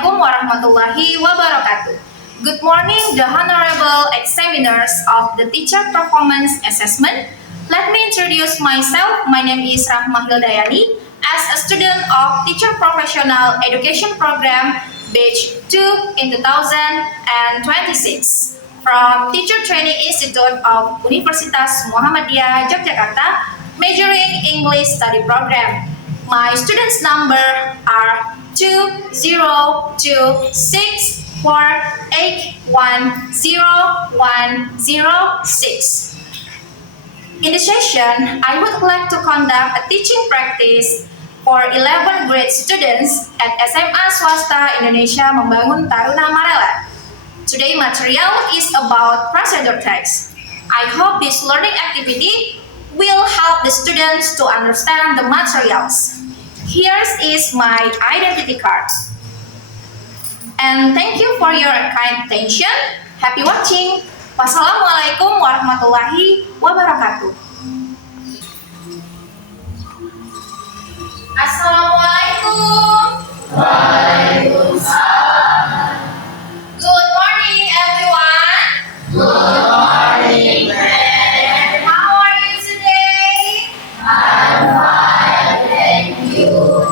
Assalamualaikum warahmatullahi wabarakatuh. Good morning, the honorable examiners of the Teacher Performance Assessment. Let me introduce myself. My name is Rahma Hildayani. As a student of Teacher Professional Education Program, Batch 2 in 2026 from Teacher Training Institute of Universitas Muhammadiyah Yogyakarta, majoring English Study Program. My students' number are 20264810106. In this session, I would like to conduct a teaching practice for 11th grade students at SMA Swasta Indonesia Membangun Taruna Marela. Today material is about procedure text. I hope this learning activity will help the students to understand the materials. Here is my identity card. And thank you for your kind attention. Happy watching. Wassalamualaikum warahmatullahi wabarakatuh. Assalamualaikum. Waalaikumsalam. Good morning, everyone. Good morning, friend. How are you today? I'm fine, thank you.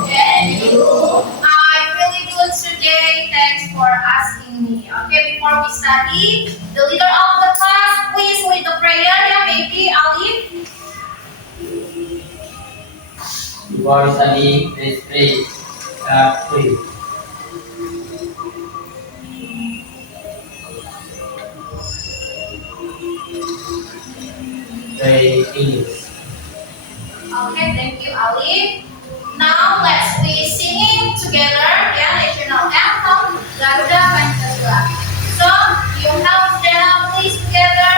And you? I'm really good today. Thanks for asking me. Okay, before we study, the leader of the class, please lead the prayer. Yeah, maybe Ali. Before we study, please pray. Pray. Pray, please. Okay, thank you, Ali. Now let's be singing together, yeah, national anthem, Garuda Pancasila. So you have stand up, please, together.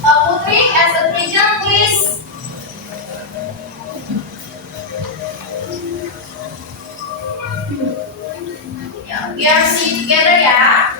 Putri, as a region, please. Yeah, we are singing together, yeah.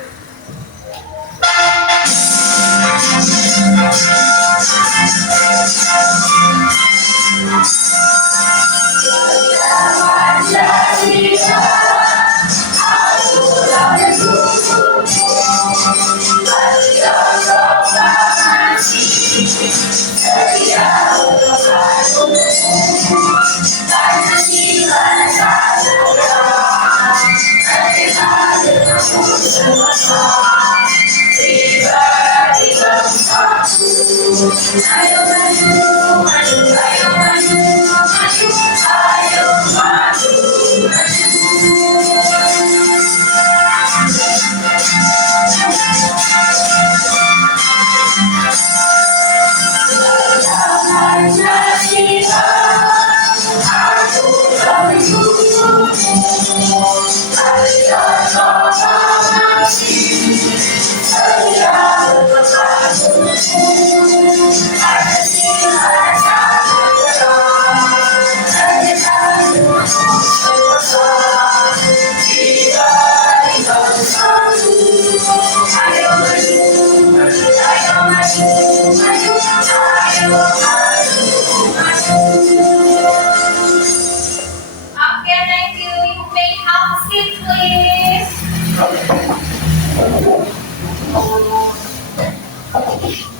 Okay, thank you. You may have a seat, please.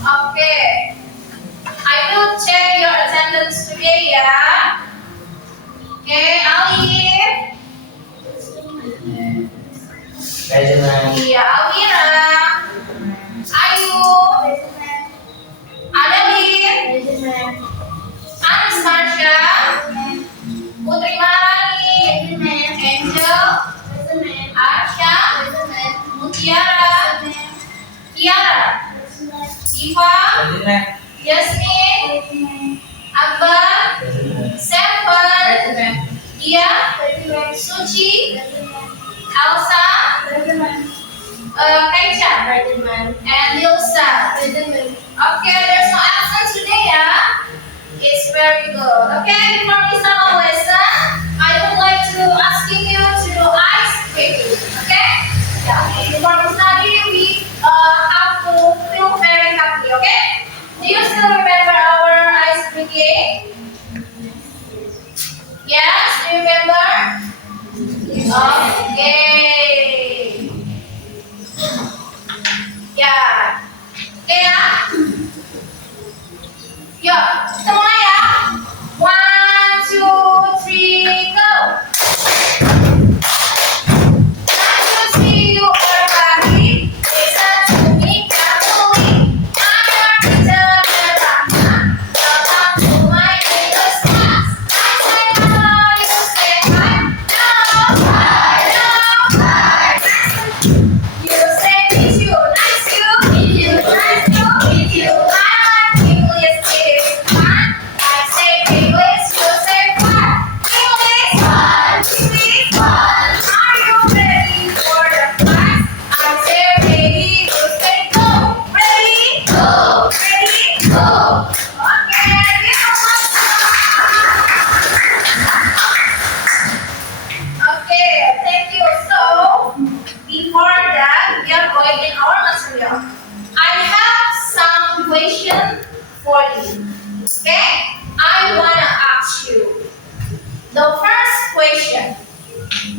Okay. I will check your attendance today, yeah. Okay, Ali. Present. Iya, Almira. Ayu. Adeline. Anis Marsha. Putri Marani. Angel. Arsha. Mutiara. Kiara. Diva. Present. Yasmin. Akbar. Seven. Dia. Suci. Elsa. Kaisha. And Ilsa. Okay, there's no absence today, yeah? It's very good. Okay, before we start our lesson, I would like to asking you to do ice breaking. Okay? Yeah, okay. Before we study, we have to feel very happy. Okay. Ya. Oke ya. Yuk, semuanya ya. 1, 2, 3, go. Nice to see you, everybody. Listen to me carefully. I'm your teacher, Rahma. Welcome to my English class. I say hello, you say hi. Hello, hi, hello, hi. You say meet you, nice to meet you, nice to meet you. I like English, it is fun. I say English, you say what? English fun, English fun. Are you ready for the class? I say ready, you say go. Ready, go. Ready, go. Okay, give us one. Okay, thank you. So, before that, we are going in our material. I have some questions for you. Okay? I wanna ask you. The first question.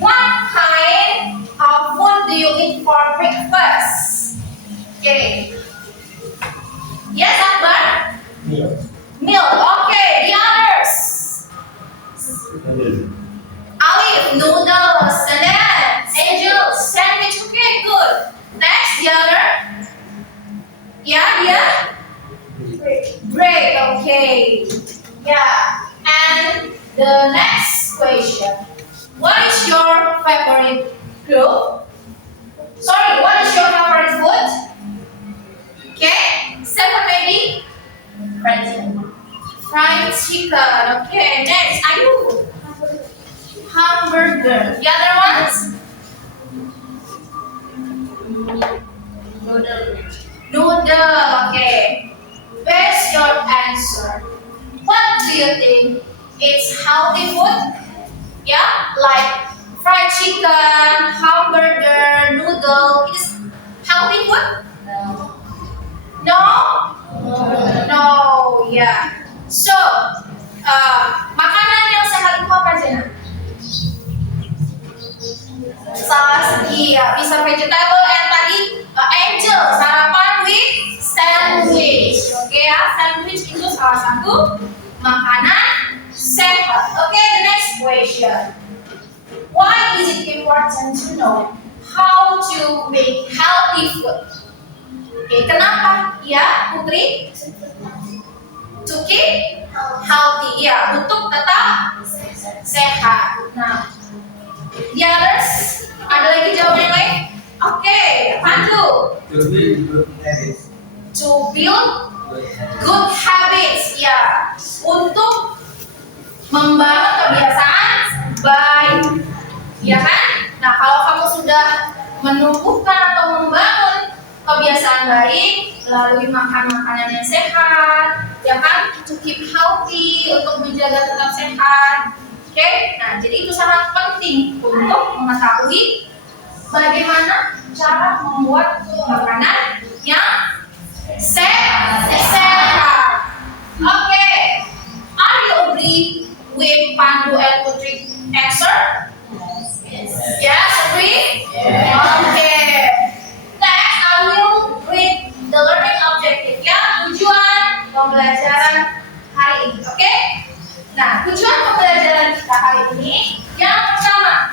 What kind of food do you eat for breakfast? Okay. Yes, Akbar? Milk. Milk. Okay, the others. Alif, noodles, and then Angel, sandwich. Okay, good. Next, the other. Yeah. Bread. Okay. Yeah. And the next question. What is your favorite group? Sorry, what is your favorite food? Okay. Second, maybe fried chicken. Fried chicken. Okay. Next, Ayu. Hamburger. The other ones? Noodle. Okay. Where's your answer? What do you think? It's healthy food? Yeah, like fried chicken, hamburger, noodle. It is healthy food? No? No. Yeah. So, makanan yang sehat itu apa aja? Nak? Iya, bisa vegetable and tadi Angel sarapan with sandwich. Oke ya, sandwich itu salah satu makanan sehat. Oke, the next question. Why is it important to know how to make healthy food? Oke, kenapa? Ya, Putri? To keep healthy. Ya, untuk tetap sehat. Nah, the others, ada lagi jawaban yang lain? Oke, Pandu. To build good habits. To build good habits, ya, untuk membangun kebiasaan baik, ya kan? Nah, kalau kamu sudah menumbuhkan atau membangun kebiasaan baik melalui makan makanan yang sehat, ya kan? To keep healthy, untuk menjaga tetap sehat. Oke, nah jadi itu sangat penting untuk mengetahui bagaimana cara membuat makanan yang sehat. Oke, are you agree with Pandu and Putri answer? Yes, agree? Okay. Next, I will read the learning objective, ya, tujuan pembelajaran hari ini. Oke? Nah, tujuan pembelajaran kita hari ini yang pertama,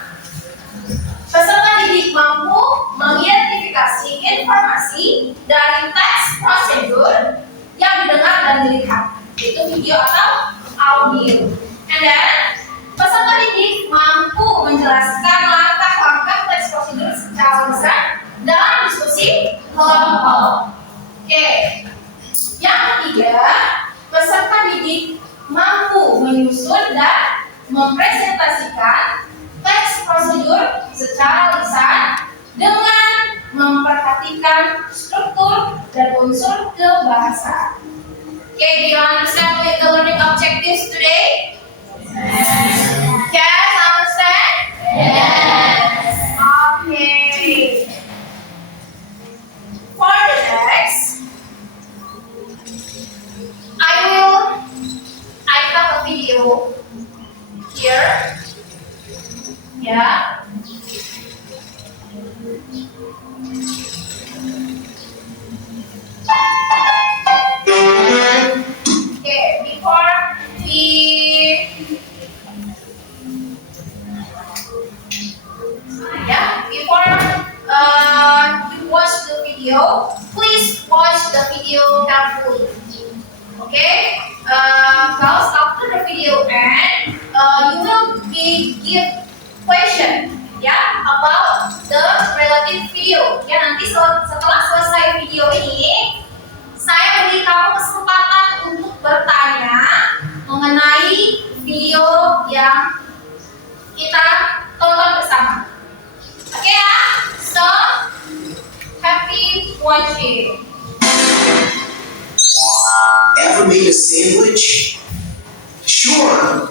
peserta didik mampu mengidentifikasi informasi dari teks prosedur yang didengar dan dilihat, itu video atau audio. And then, peserta didik mampu menjelaskan langkah-langkah teks prosedur secara besar dalam diskusi kelompok. Oke. Yang ketiga, peserta didik mampu menyusun dan mempresentasikan teks prosedur secara lisan dengan memperhatikan struktur dan unsur kebahasaan. Okay, do you understand with the learning objectives today? Yes, understand? Yes. Okay. For the next, I have a video here. Yeah. please watch the video carefully. Okay, because after the video end, you will be give question ya about the related video. Ya nanti setelah selesai video ini, saya beri kamu kesempatan untuk bertanya mengenai video yang kita tonton bersama. Oke ya, so happy watching. Ever made a sandwich? Sure.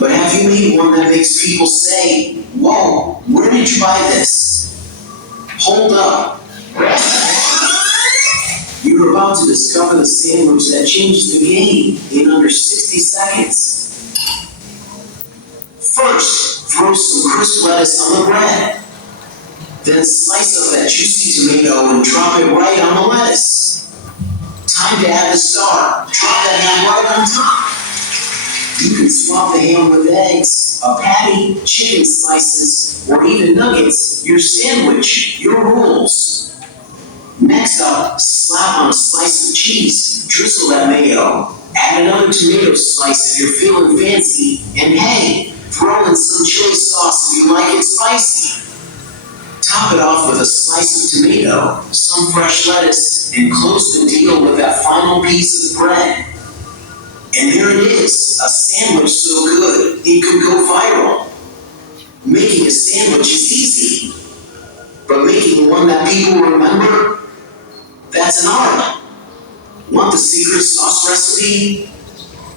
But have you made one that makes people say, "Whoa, where did you buy this?" Hold up. You're about to discover the sandwich that changes the game in under 60 seconds. First, throw some crisp lettuce on the bread. Then slice up that juicy tomato and drop it right on the lettuce. Time to add the star. Drop that ham right on top. You can swap the ham with eggs, a patty, chicken slices, or even nuggets. Your sandwich, your rules. Next up, slap on a slice of cheese. Drizzle that mayo. Add another tomato slice if you're feeling fancy. And hey, throw in some chili sauce if you like it spicy. Top it off with a slice of tomato, some fresh lettuce, and close the deal with that final piece of bread. And there it is, a sandwich so good it could go viral. Making a sandwich is easy, but making one that people remember, that's an art. Want the secret sauce recipe?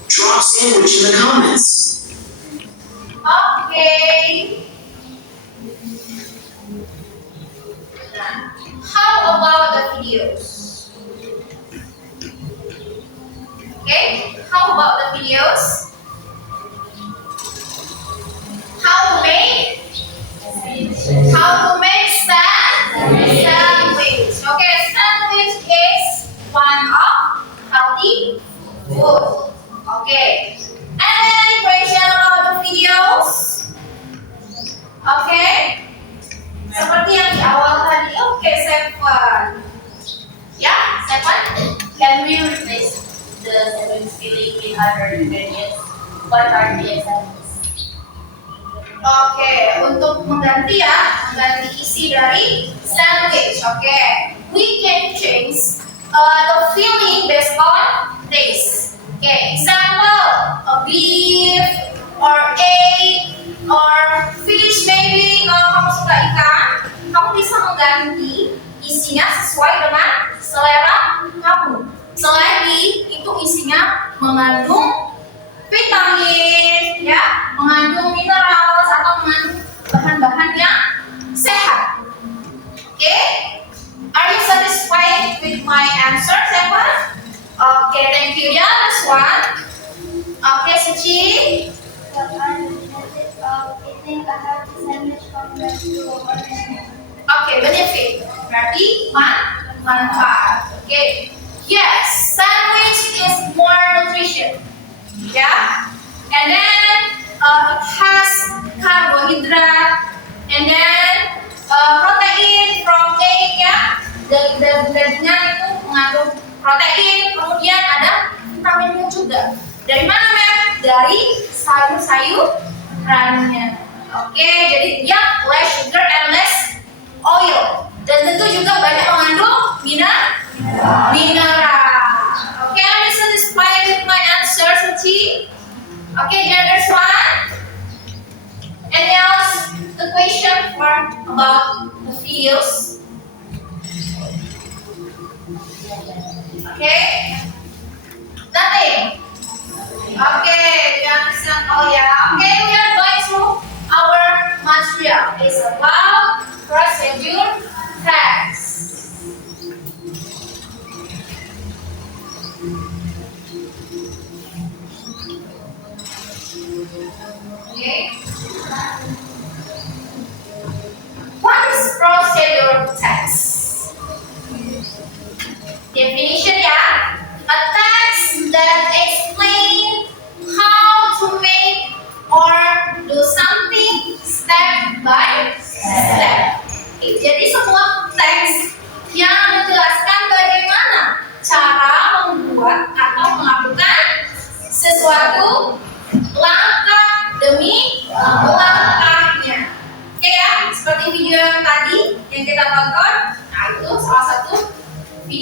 Drop sandwich in the comments. Okay. How about the videos? Okay, how about the videos? How to make sandwich. Okay, sandwich is one of healthy food. Okay. And any question about the videos? Okay. Seperti yang di awal tadi, oke, Seven. Ya, Seven? Can we replace the sandwich filling with other ingredients? What are the examples? Oke, untuk mengganti isi dari sandwich. Oke, we can change the filling based on taste. Oke, example, a beef or egg or fish maybe. Kalau kamu suka ikan, kamu bisa mengganti isinya sesuai dengan selera kamu. Selagi itu isinya mengandung vitamin, ya, mengandung mineral atau mengandung bahan-bahan yang sehat. Oke, are you satisfied with my answer, Seven? Oke, thank you. The other one. Oke, Suci. What are the benefits of eating a healthy sandwich compared to ordinary? Oke, benefit berarti manfaat. Oke, yes, sandwich is more nutrition, ya. And then it has carbohydrate, and then protein from egg, ya. Dagingnya itu mengandung protein, kemudian ada vitaminnya juga. Dari mana, Mem? Dari sayur-sayurannya. Oke, jadi dia less sugar and less oil. Dan tentu juga banyak mengandung mineral. Oke, are you satisfied with my answer, Suci? Oke, the other one. And else the question for about the videos. Okay? Nothing. Okay, we understand all, yeah. Okay, we are going through our material. It's about procedure text. Okay. What is procedure text? Definition, ya. A text that explain how to make or do something step by step. Jadi sebuah teks yang menjelaskan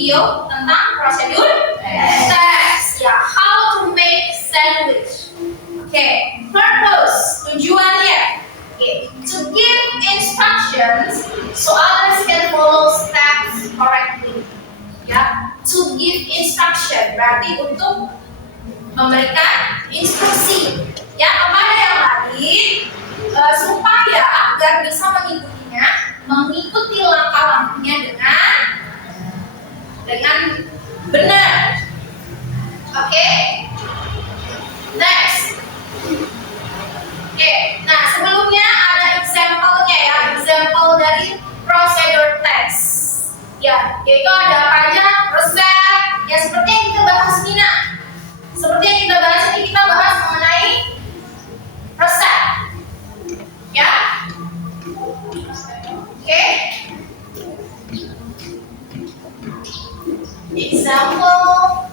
video tentang prosedur tes. Ya, how to make sandwich. Oke, purpose, tujuannya. Oke, to give instructions so others can follow steps correctly. Ya, to give instruction berarti untuk memberikan instruksi ya kepada yang lain supaya agar bisa mengikuti langkah-langkahnya dengan benar. Oke. Next. Oke. Nah, sebelumnya ada example-nya ya, example dari procedure test. Ya, yaitu ada apa aja? Resep. Ya, seperti yang kita bahas ini. Seperti yang kita bahas ini, kita bahas mengenai resep. Ya. Oke. Example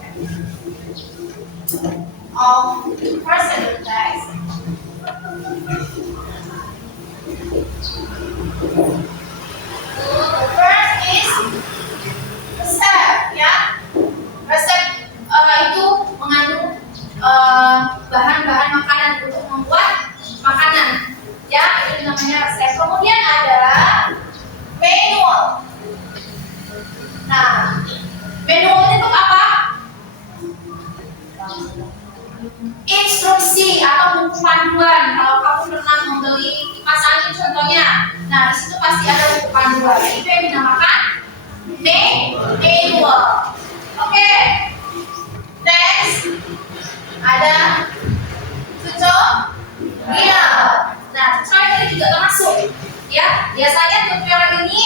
of procedure test. The first is resep, ya. Resep itu mengandung bahan-bahan makanan untuk membuat makanan, ya. Itu namanya resep. Kemudian ada manual. Nah, manual itu apa? Instruksi atau buku panduan. Kalau kamu pernah membeli kipas angin contohnya, nah di situ pasti ada buku panduan. Itu yang dinamakan manual. Oke. Next ada tutorial. Nah, tutorial ini juga termasuk, ya. Biasanya tutorial ini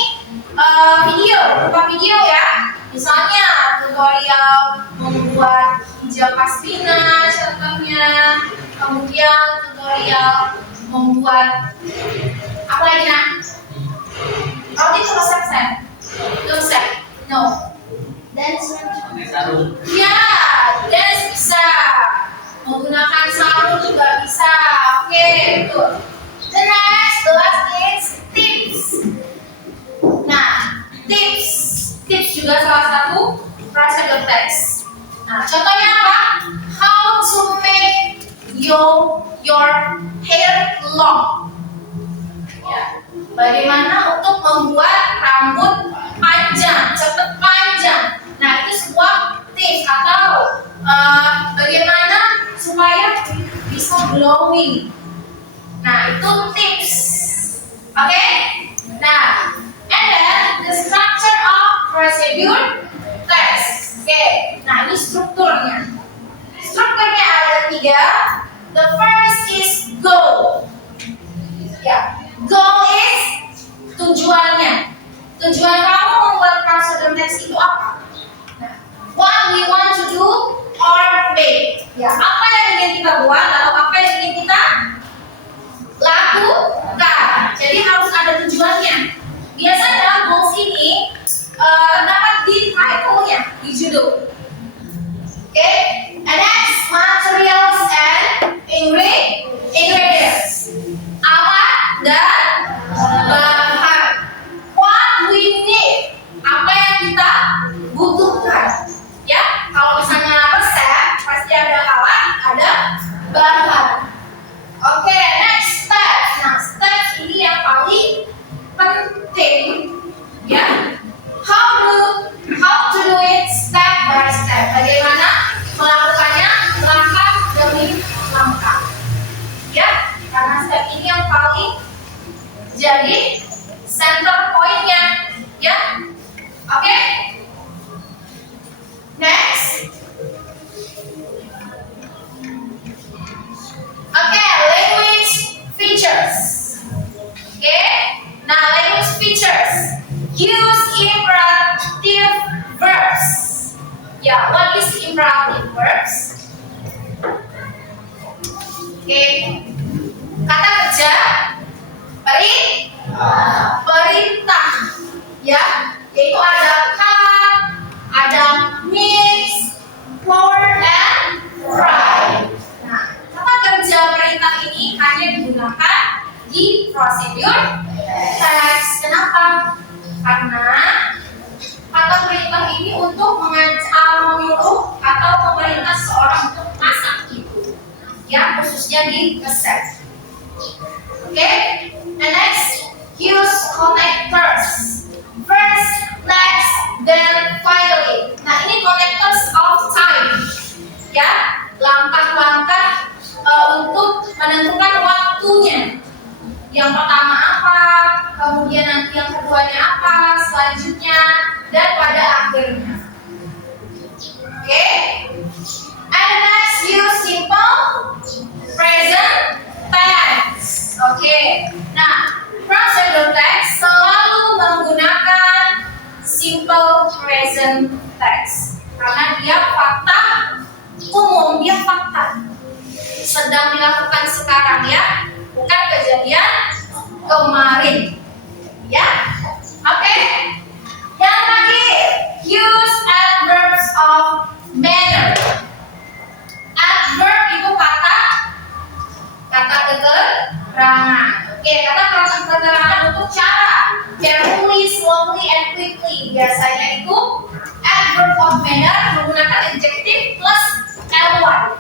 berupa video ya. Misalnya tutorial membuat hijab pasmina contohnya, kemudian tutorial membuat apa lagi nah? Roti konsep, no. Dance. Ya, dance bisa, menggunakan sarung juga bisa. Oke, betul. The last is tips. Nah, tips juga salah satu procedure test. Nah, contohnya apa? How to make your hair long. Ya, bagaimana untuk membuat rambut panjang, cepat panjang. Nah, itu sebuah tips atau bagaimana supaya bisa glowing. Nah, itu tips. Oke? Nah, and then the structure of procedure test. Oke, nah ini strukturnya. Strukturnya ada 3. The first is goal. Ya, goal is tujuannya. Tujuan kamu membuat procedure test itu apa? Nah, what we want to do or make. Ya, apa yang ingin kita buat atau apa yang ingin kita lakukan. Jadi harus ada tujuannya. Biasanya goals ini terdapat di title-nya, di judul. Oke, and next materials and ingredients. Alat dan bahan. What we need. Apa yang kita butuhkan. Ya, kalau misalnya resep pasti ada alat, ada bahan. Oke, next step. Nah, step ini yang paling penting, ya. How to do it step by step. Bagaimana melakukannya langkah demi langkah. Ya, karena step ini yang paling jadi center point-nya, ya. Oke. Next. Oke, language features. Oke. Nah, language features. Use imperative verbs. Ya, what is imperative verbs? Oke. Kata kerja perintah. Ya, yaitu ada cut, ada mix, pour, and fry. Nah, kata kerja perintah ini hanya digunakan di procedure test. Kenapa? Karena kata perintah ini untuk harusnya di set. Oke, and next use connectors. First, next, then finally. Nah, ini connectors of time. Ya, langkah-langkah untuk menentukan waktunya. Yang pertama apa, kemudian nanti yang keduanya apa, selanjutnya, dan pada akhirnya. Oke, and next use simple present tense. Oke, nah present tense selalu menggunakan simple present tense karena dia fakta umum, dia fakta sedang dilakukan sekarang ya, bukan kejadian kemarin ya. Oke, yang terakhir use adverbs of manner. Adverb itu kata keterangan. Oke, kata keterangan untuk cara, carefully, slowly, and quickly. Biasanya itu adverb of manner menggunakan adjective plus ly.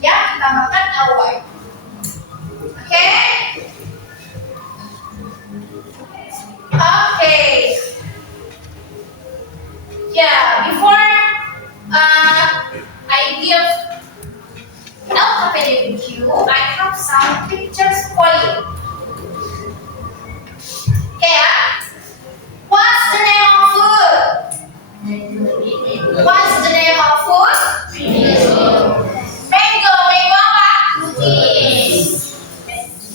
Ya, ditambahkan ly. Oke. Oke. Yeah, before I give alphabet with you, I have some pictures for you. Okay, what's the name of food? What's the name of food? Mango. Mango apa?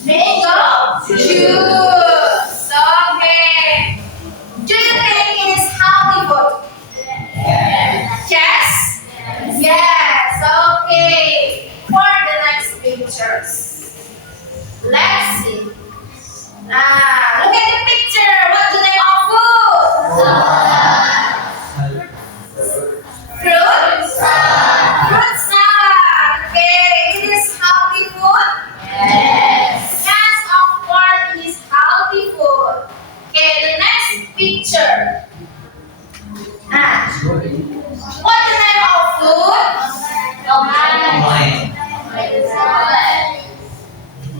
Mango juice. Okay. Do you think it is healthy food? Yes? Yes, okay. For the next pictures. Let's see. Look at the picture. What's the name of food? Fruit? Fruit salad. Okay, it is healthy food? Yes. Yes, of course it is healthy food. Okay, the next picture. What's the name of food?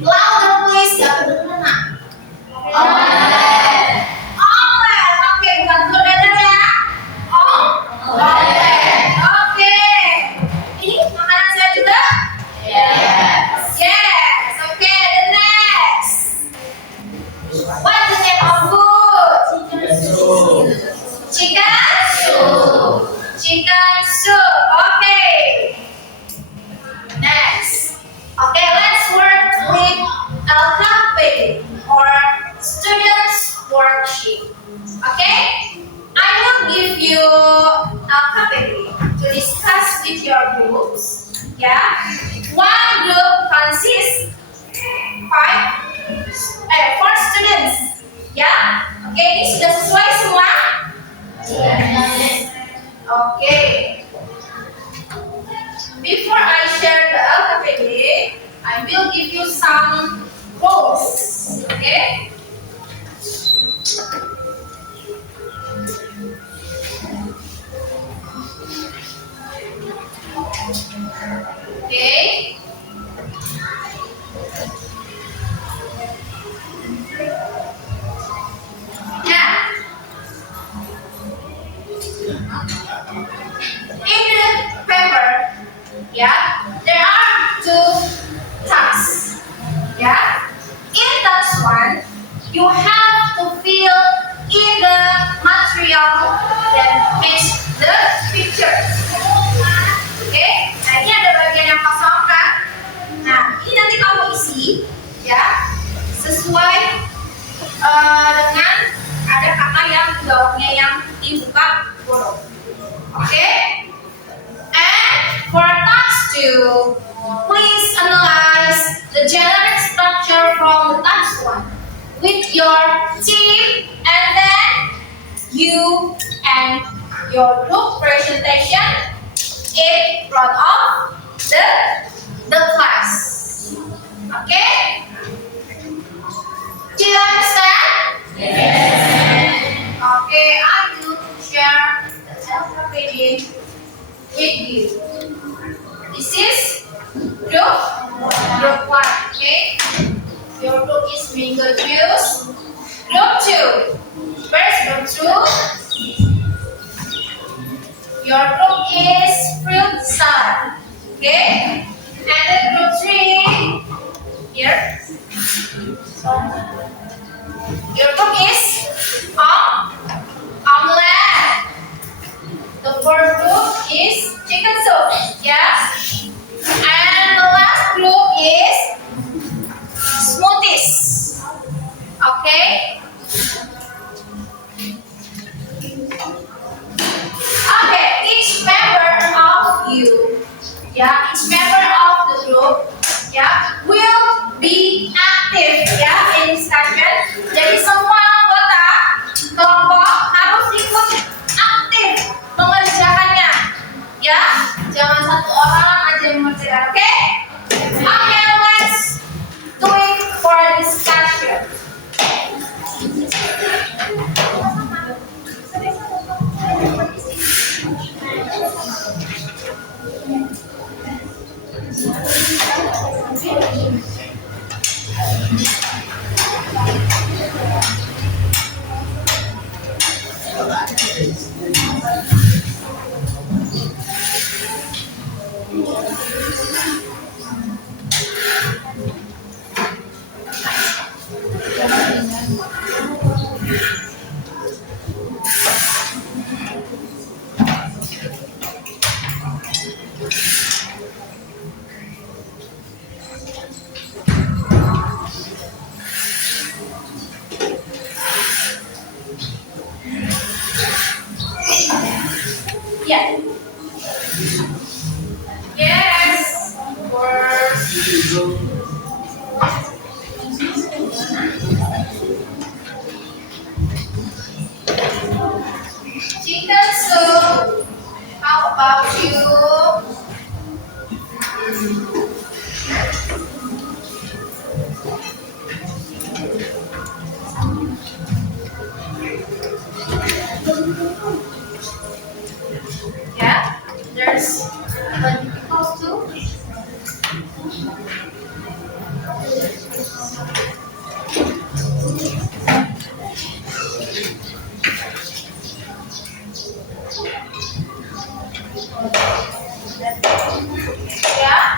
Louder please, jangan kedengeran. Omelet. Omelet. Oke, bukan telur dadar ya. Omelet. Oke. Ini makanan saya juga? Yes. Yes. Oke, the next. What's the name of food? Chicken soup. Chicken soup. Okay. Next. Okay, let's work with alphabet or students worksheet. Okay? I will give you alphabet to discuss with your groups. Yeah. One group consists four students. Yeah. Okay, ini sudah sesuai semua? Okay. Before I share the alphabet, I will give you some rules. Okay? Okay. Now, in the paper, yeah, there are two tasks. Yeah, in task one, you have to fill in the material that match the pictures. Oke, nah ini ada bagian yang kosong kan? Nah, ini nanti kamu isi, ya, sesuai dengan ada kata yang jawabnya yang dibuka huruf. Oke? And for task 2, please analyze the general structure from the task 1 with your team, and then you and your group presentation in front of the class. Okay? Do you understand? Yes. Okay, I will share the alphabet with you. This is group 1. introduce group 2. Where's group 2? Your group is fruit salad. Okay? And then group 3 here. Your group is omelette. The fourth group is chicken soup. Yes? And the last group is smoothies. Okay? Okay, each member of you, each member of the group, will be active, in discussion. Jadi semua anggota kelompok harus ikut aktif mengerjakannya, Jangan satu orang aja yang mengerjakan, oke? Okay, let's do it for discussion. Yeah. Yes, of course. Chicken soup. How about you? Yeah, there's vegetables too. Yeah.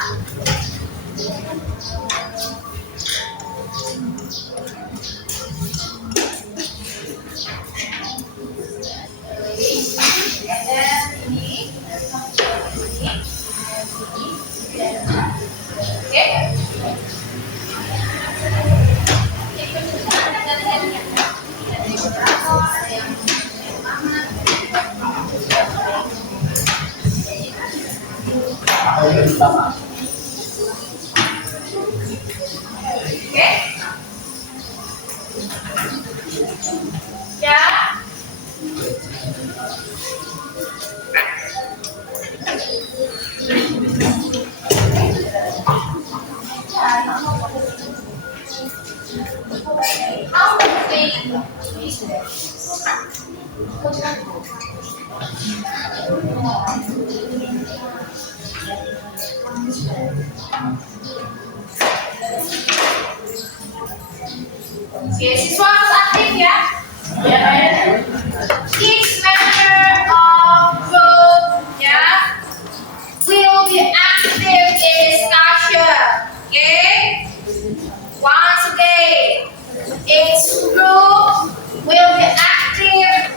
Okay. Yeah. How do they use it? Oke, siswa harus aktif ya. Each member of group will be active in discussion. Okay? Once again, each group will be active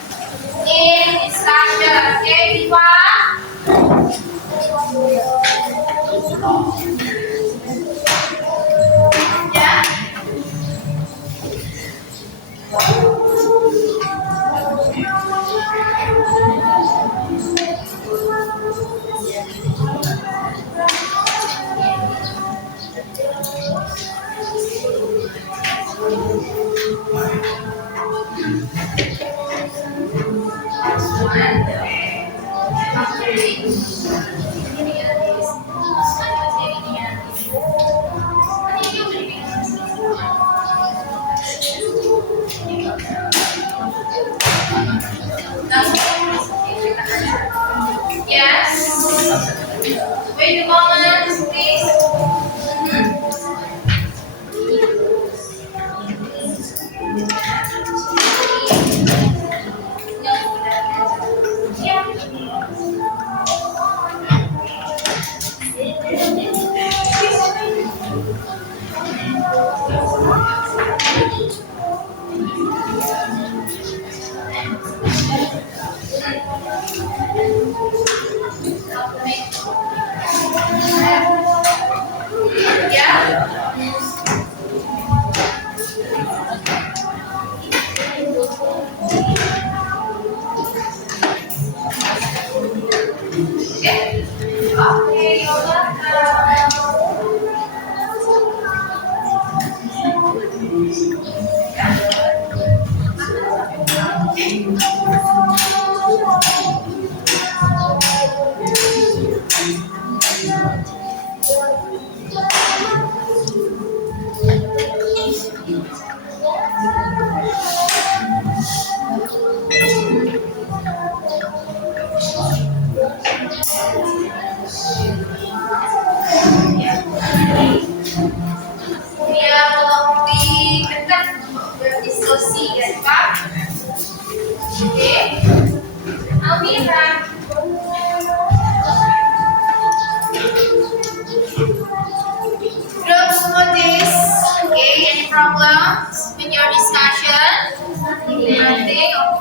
in discussion. Okay, Diva? Yeah. Yes. Wait a moment, please.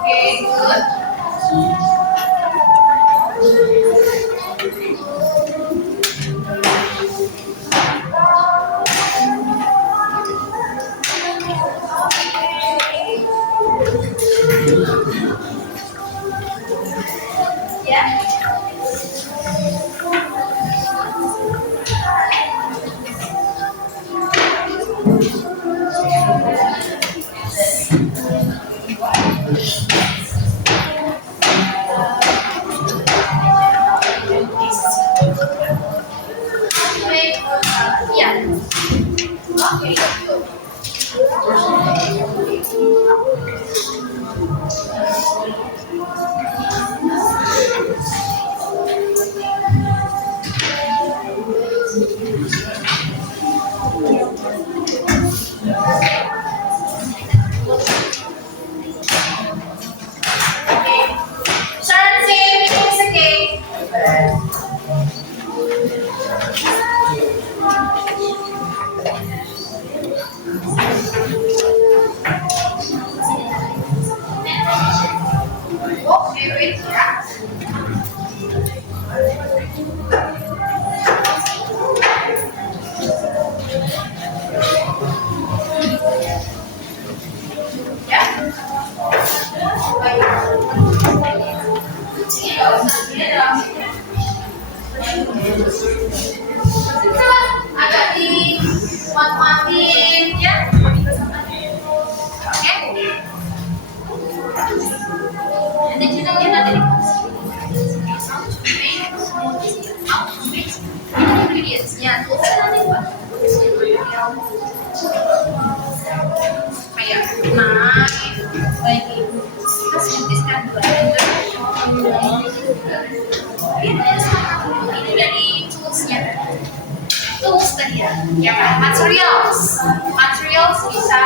Okay, good. Yeah. Yeah. Okay, good. Okay. Sharon, say things again. Okay, wait, yeah. Yeah. Agak dimat-matin ya. Oke. Nanti jenengnya nanti ingredients-nya tuh nanti Pak. Kayak knife, lagi kita smoothieskan dulu. Ini dari tools-nya. Tools tadi ya. Ya kan? Materials. Materials bisa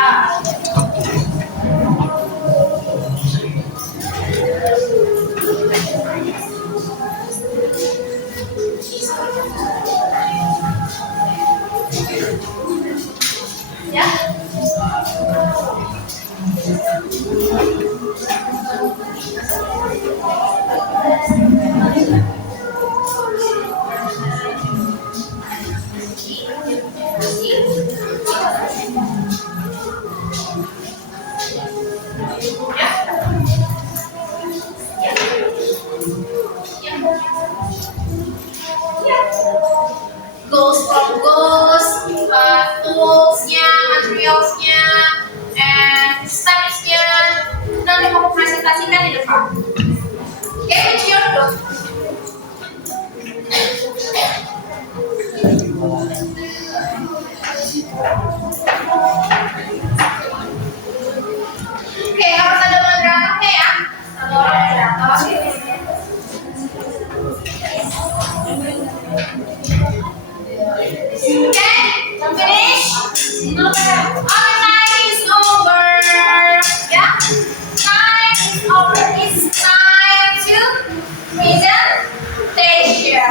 ya. Goals from goals, tools-nya, materials-nya, and steps-nya. Nanti kamu presentasikan di depan. Oke, it's your book. Oke, harus ada moderatornya ya. Satu orang moderator. Okay, finish. Our time is over. Yeah, time is over. It's time to presentation.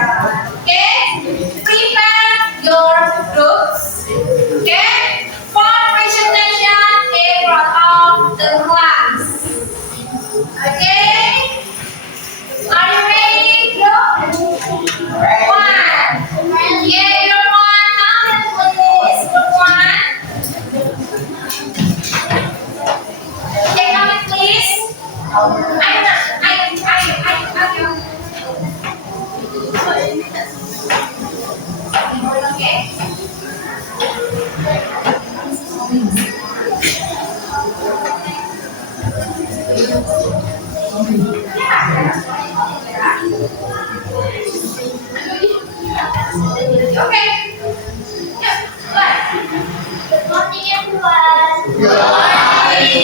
Okay, prepare your groups. Okay, for presentation in front of the class. Okay, are you ready, group? One. Yeah, group one. Comment please, group one. Okay, comment please. Okay. Okay. Yuk, mulai. Good morning, everyone. Good morning.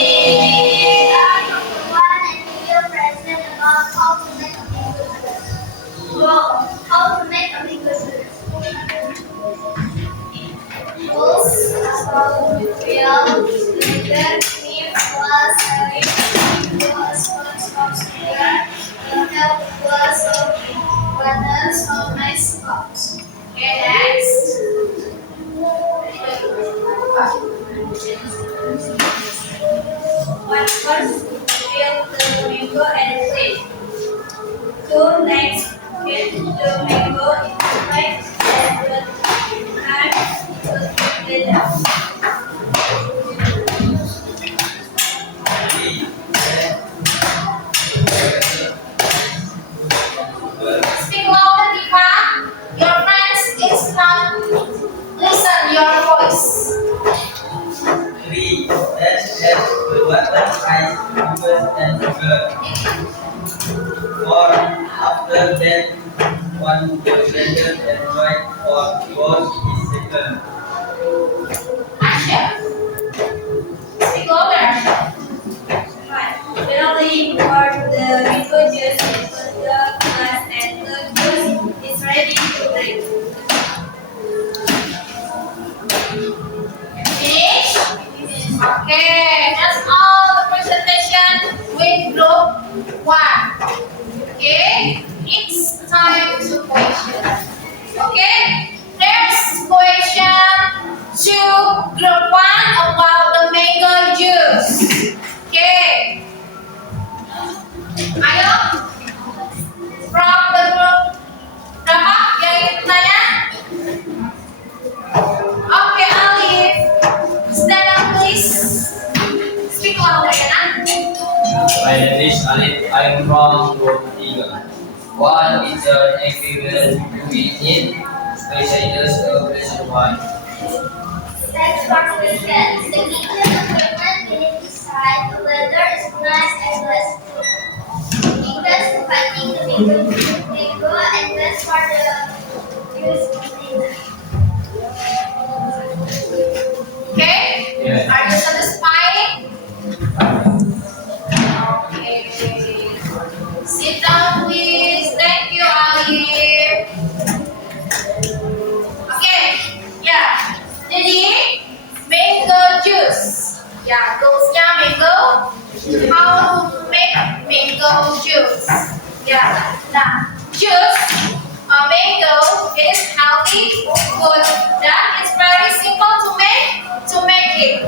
Everyone, and we will present about how to make a bigger. Wow, how to make a bigger. Tools, material, vinegar, cream, plus, plus, sugar, milk, plus, butter, so nice cups. Okay, next. But first, we will sugar. For after that, one the pleasure enjoyed for both is second. Action. Speak louder, Action. Finally, for the mango juice, the glass and the juice is ready to drink. Finish? Okay, that's all the presentation with group 1. Okay, it's time to question. Okay, there's question to group 1 about the mango juice. Okay, ayo from the group berapa yang ingin bertanya? Okay, Alif, stand up please. Speak louder ya nak. My name is Alif. I'm from Group 3. What is the equivalent to in special celebration wine? That's for the cat. The kitchen equipment will decide whether it's nice and less food. Equals dividing the mango and less for the juice container. Okay, Yeah. are you satisfied? Okay, sit down please. Thank you, Alif. Okay, ya. Jadi mango juice. Ya, goalsnya mango. How to make mango juice? Ya, nah, juice mango it is healthy food dan it's very simple to make it.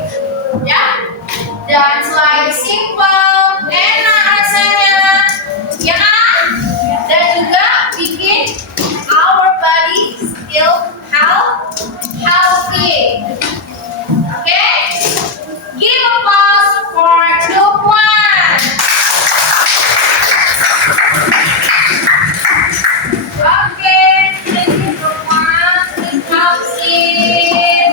Ya, dan selain simple, enak rasanya, ya kan? Dan juga bikin our body feel healthy. Okay? Give applause for group 1. Okay, thank you group 1. Please have a seat.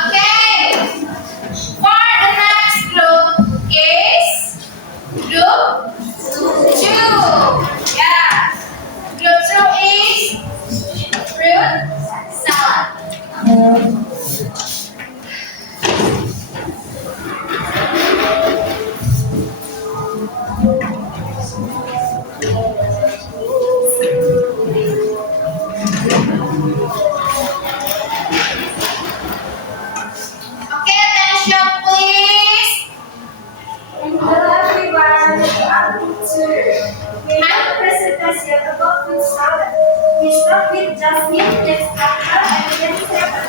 Okay. For the next group is group 2. Yeah. Group 2 is fruit salad. Okay, attention please. Hello everyone, I'm Putri. We have a presentation about fruit salad. We start with jasmine, then apple, and then seven.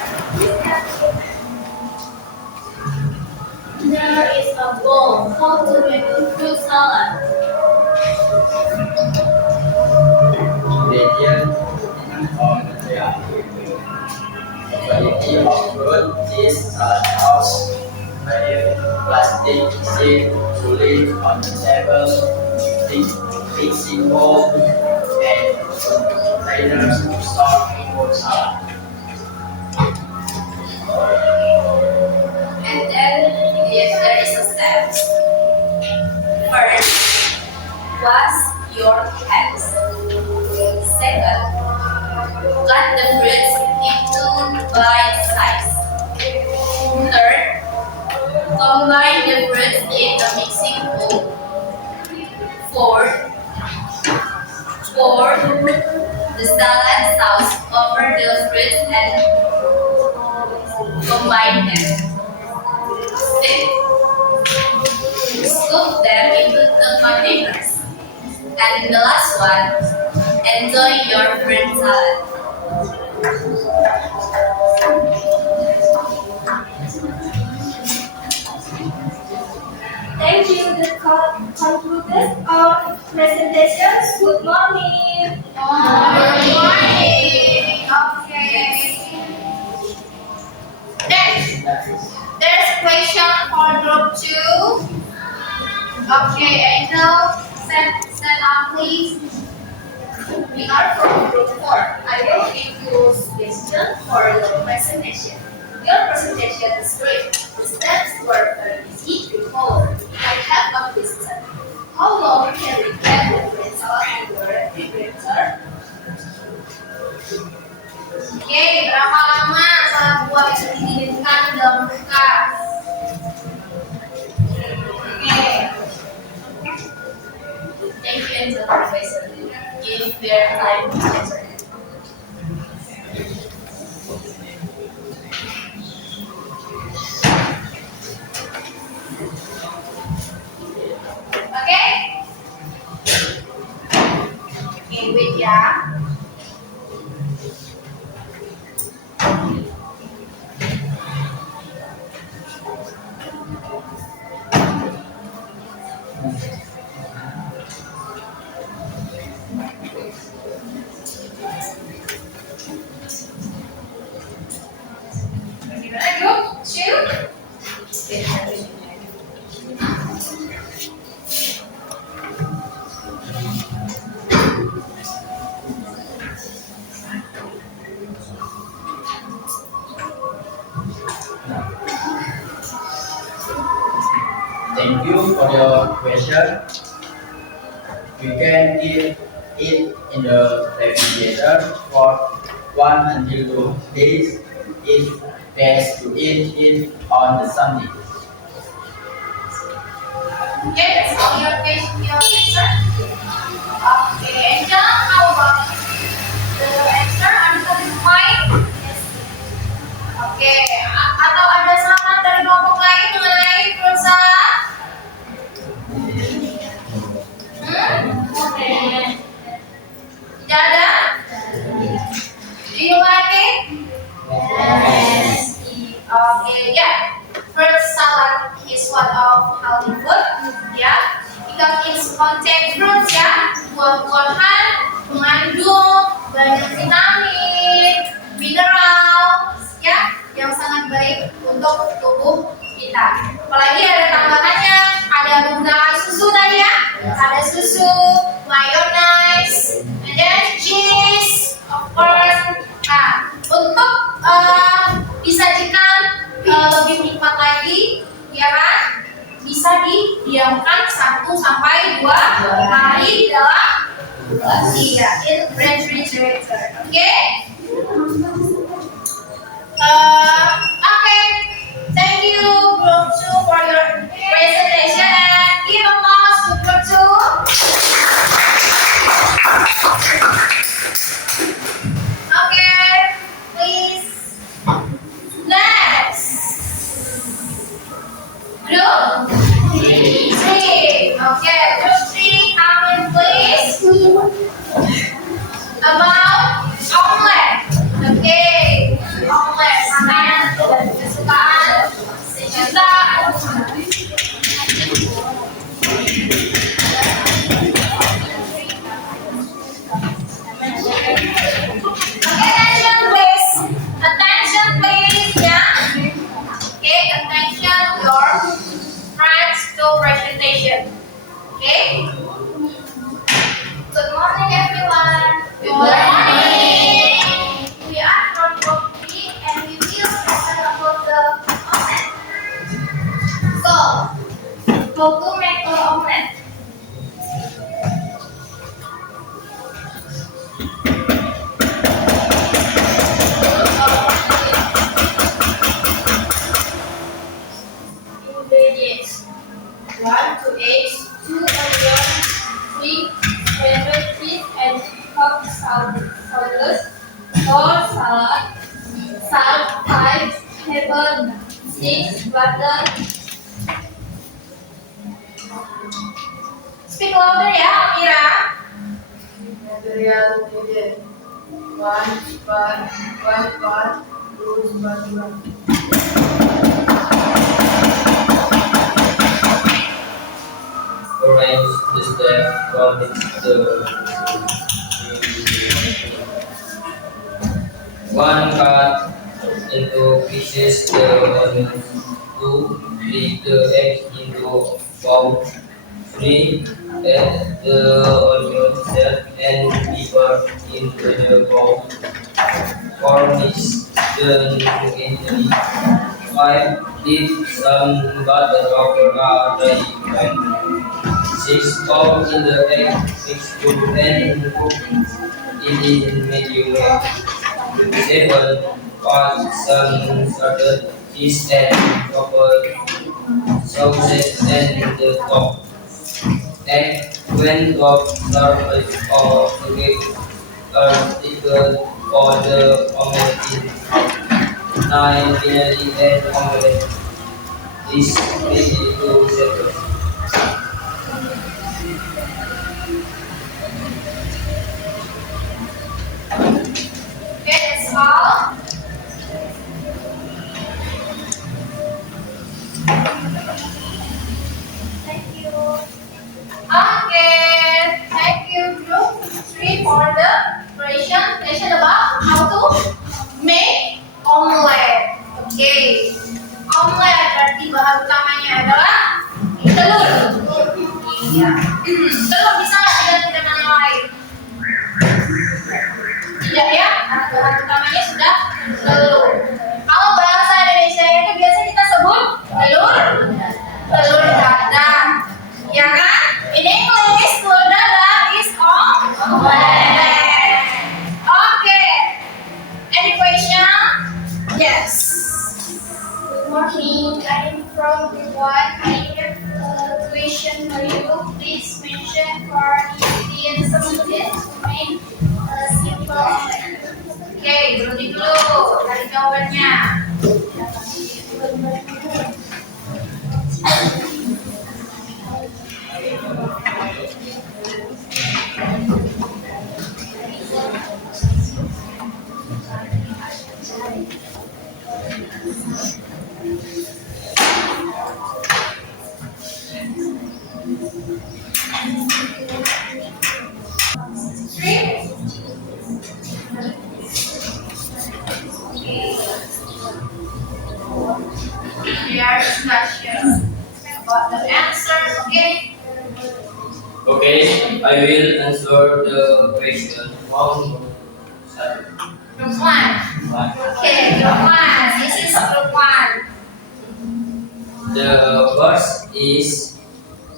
There is a bowl. How to make a fruit salad? Ingredient on the jar. Variety of fruit is salad house. Plastic sheet to lay on the table. Mixing bowl and containers to store for salad. And then if there is a step. First, wash your hands. Second, cut the fruits into bite size. Third, combine the fruits in the mixing bowl. Fourth, pour the salad sauce over the fruits and combine them. Fifth, scoop them into the containers. And the last one, enjoy your fruit salad. Thank you. That concluded our presentation. Good morning. Good morning. Okay. Next, there's question for group 2. Okay, Angel, stand up please. We are from group 4. I will give you question for the presentation. Your presentation is great. The steps were very easy to follow. I have a question. How long can we get the green salad in the refrigerator? Oke, berapa lama salad buah bisa didinginkan dalam kulkas? Oke. Thank you, Angel, Professor. Give their time to answer. Oke? Oke, wait ya. Gimana, Yuk? Shoot? Thank you for your question. We can keep it in the refrigerator for 1 until 2 days. It's best to eat it on the Sunday. Okay, that's all your answer. Okay, Angel, how about the answer? Are you satisfied? Yes. Oke, atau ada saran dari kelompok lain mengenai fruit salad? Tidak ada? Do you like it? Yes. Okay, yeah. Fruit salad is one of healthy food, ya, because it contain fruits, ya, buah-buahan mengandung banyak vitamin, mineral, ya, yang sangat baik untuk tubuh kita. Apalagi ada tambahannya, ada menggunakan susu tadi ya, ada susu, mayonnaise, and then cheese, of course. Nah, untuk disajikan lebih nikmat lagi, ya kan? Bisa didiamkan 1 sampai 2 hari dalam in refrigerator. Oke? Okay. Thank you, Group 2, for your presentation, and give applause to Group 2. Okay, please. Next. Group 3. Okay, Group 3, come in please. About omelet. Okay, omelet. Makanan kesukaan kita. Attention please, yeah. Okay, attention your friends to presentation. Okay. Good morning everyone. Good morning. We are from Group 3 and we will present about the omelet. So, how to make an omelet? Ingredients: 1 2 eggs, 2 onions, 3 scrambled cheese, and hot sauce, 4 salad, salt, 5 pepper, 6 butter. Speak louder ya, Amira. Material needed: 1 part, 2 spatula. Arrange the step from the 1. Cut into pieces the onions. 2. Beat the eggs into bowl. 3. Add the onion salt and pepper into the bowl. 4. Mix the 5. Dip some butter over a frying pan. 6. Pour in the egg mixture and cook it in medium heat. 7. Add some salted cheese and cover sauces and the top. 8. When top surface of the cake are thickened for the omelette in. 9. Finally add omelette is ready to serve. Okay, that's all. Thank you. Okay, thank you group 3 for the presentation about how to make omelette. Okay, omelette berarti bahan utamanya adalah telur. Iya, telur bisa nggak tidak yang lain? Tidak ya, bahan utamanya sudah telur. Kalau bahasa Indonesia itu biasa kita sebut telur dadar, ya kan? In English, telur dadar is omelette. Okay. Any question? Yes. Good morning. I am from Taiwan. I have a question for you. Please mention for ingredients needed to make a simple omelette. Okay, berhenti dulu dari jawabannya. We are discussion about the answer. Okay. Okay, I will answer the question. Group 1. Okay, group 1. This is group 1. The first is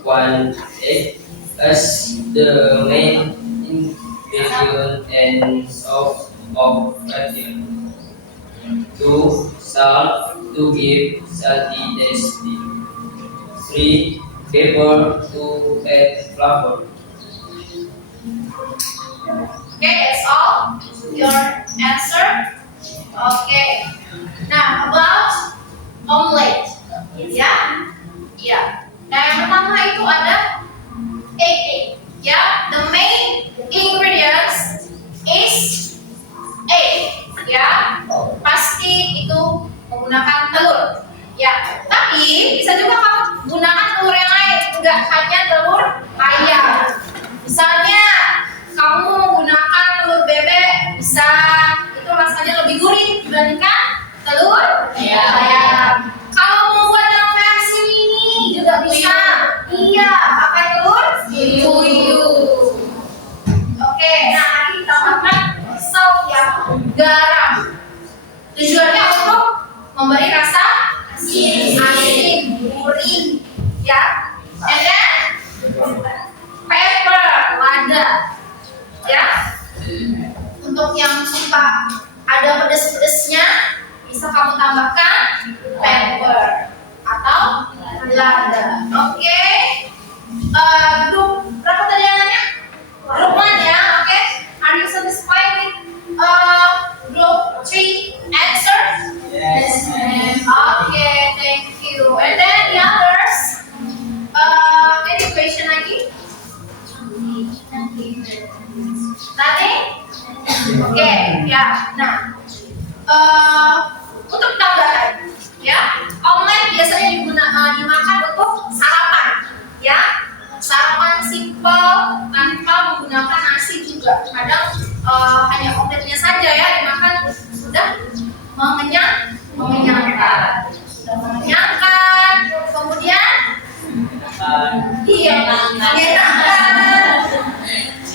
1 egg as the main ingredient and source of protein. 2. Salt to give salty taste. 3. Pepper to add flavor. Okay, that's all. Your answer. Okay. Now about omelette. Ya, ya. Nah yang pertama itu ada egg. Ya, the main ingredients is egg. Ya, pasti itu menggunakan telur. Ya, tapi bisa juga kamu gunakan telur yang lain, enggak hanya telur ayam. Misalnya kamu menggunakan telur bebek, bisa itu rasanya lebih gurih dibandingkan telur ayam. Kalau mau buat yang versi mini juga bisa. Iya, pakai telur puyuh. Oke, nah nanti ditambahkan salt ya, garam. Tujuannya untuk memberi rasa asin, gurih, ya. And then pepper, lada, ya. Untuk yang suka ada pedas-pedasnya, bisa kamu tambahkan pepper atau lada. Oke. Grup berapa tadi yang nanya? Grup 1 ya, oke. Are you satisfied with group 3 answer? Yes. Okay, thank you. And then the others, any question lagi? Nothing? Oke, ya. Nah, untuk tambahan, ya, omelet biasanya dimakan untuk sarapan, ya. Sarapan simple tanpa menggunakan nasi juga. Kadang hanya omeletnya saja ya dimakan sudah mengenyangkan. Sudah mengenyangkan. Kemudian iya, mengenyangkan.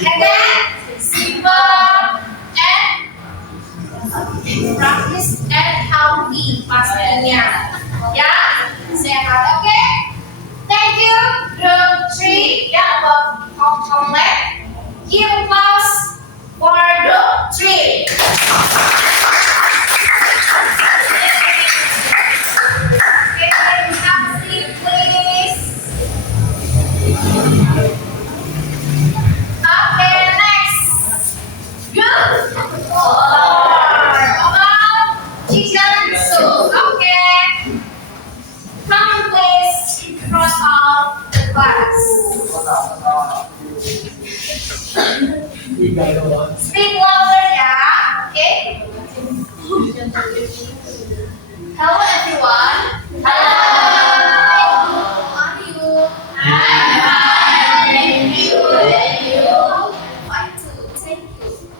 And then simple and practice healthy pastinya. Ya, sehat. Oke. Thank you, group 3 yang complete. Give applause for group 3. Okay, have a seat, please. Okay, next. Good. About chicken soup. Okay. Come please cross out the class. Speak louder ya. Okay. Hello everyone. Hello. How are you? I'm fine. Thank you. Thank you. Fine too. Thank you.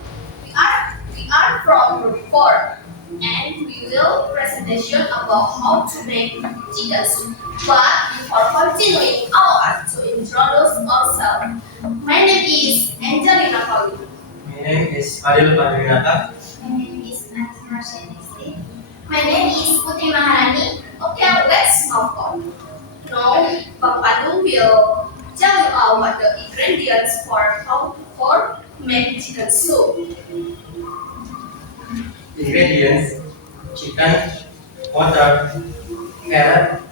We are from group 4 and we will presentation about how to make chicken soup. But before continuing, I want to introduce ourselves. My name is Angelina Paulina. My name is Fadil Padrinata. My name is Asma Shenisi. My name is Putri Maharani. Okay, let's move on. Now, Bang Padu will tell you all what the ingredients for make chicken soup. Ingredients: chicken, water, carrot,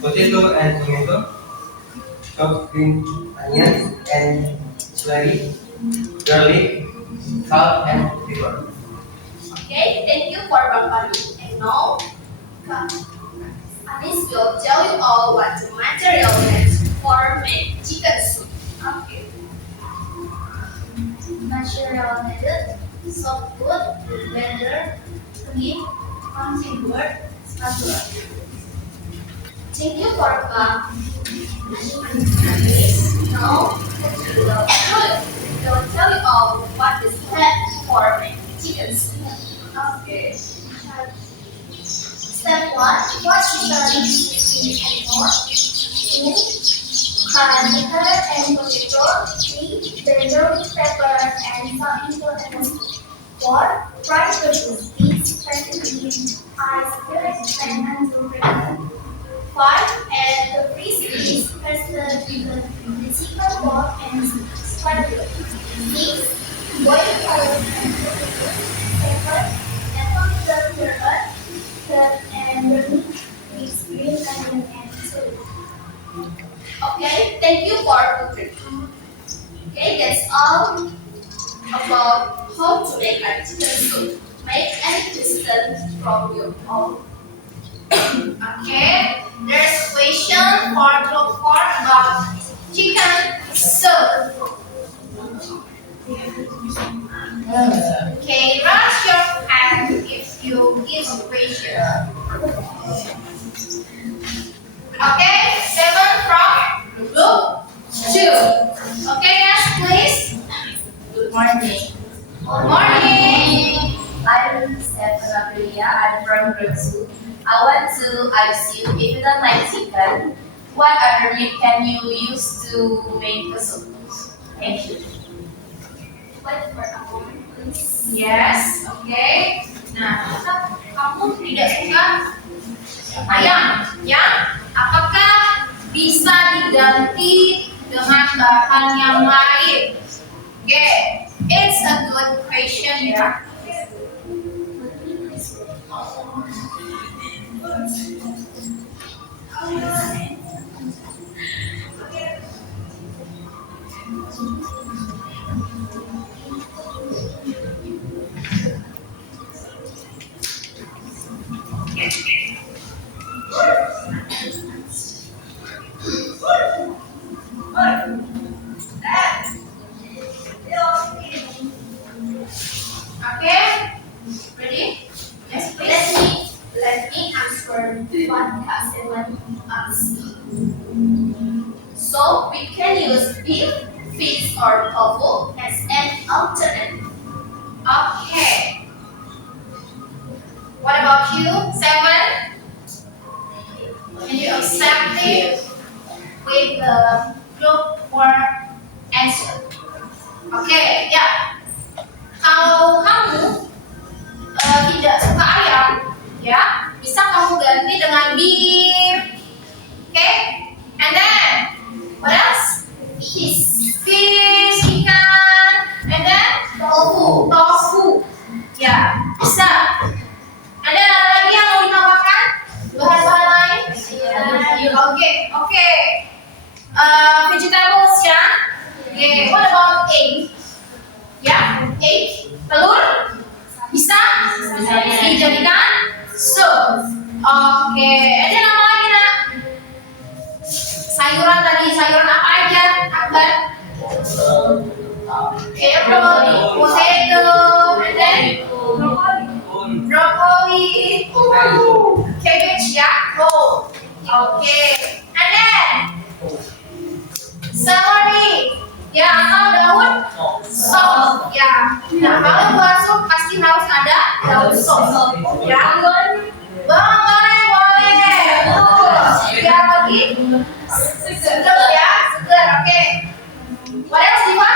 potato and tomato, chopped green onions and celery, garlic, salt and pepper. Okay, thank you for Bang Padu. And now, Anis will tell you all what the material is for make chicken soup. Okay. Material needed: softwood, blender, cream, punching board, spatula. Thank you for Anis. Now, will tell you all what the step for make chicken soup. Okay. Step 1. Wash chicken, seasoning and more. 2. Cut carrot and potato. 3. Blender with pepper and salt into a spoon. 4. Fry the crispy, practically ice and until ready. 5. Add the crispy pasta with the chicken pot and spatula. 6. Boil carrot and potato. 7. Add tomato puree, cut and garnish with green onion and celery. Okay, thank you for cooking. Okay, that's all about how to make a chicken soup. Make any question from your own. Okay, there's question for group 4 about chicken soup. Okay, raise your hand if you give a question. Okay, 7 from group 2. Okay, yes, please. Good morning. Good morning. I'm Stephen Aprilia. I'm from group 2. I want to ask you, if you don't like chicken, what other meat can you use to make the soup? Thank you. Wait for a moment, please. Yes, okay. Nah, kamu tidak suka ayam, ya? Apakah bisa diganti dengan bahan yang lain? Okay, it's a good question, ya. Okay, ready? Yes, please. Let me answer what everyone asked. So we can use beef, fish, or tofu as an alternative. Okay. What about you, 7? Can you accept it with the group 4 answer? Okay, ya. Kalau kamu tidak suka ayam, ya bisa soup. Oke, ini nama lagi nak. Sayuran tadi, sayuran apa aja? Akbar? Carrot, potato, and then broccoli, cabbage ya, Oke, and then celery, ya atau daun sop, ya. Nah kalau buat sup pasti harus ada daun sop, ya. Bawang goreng boleh, biar lebih segar ya, segar. Oke. What else, Diva?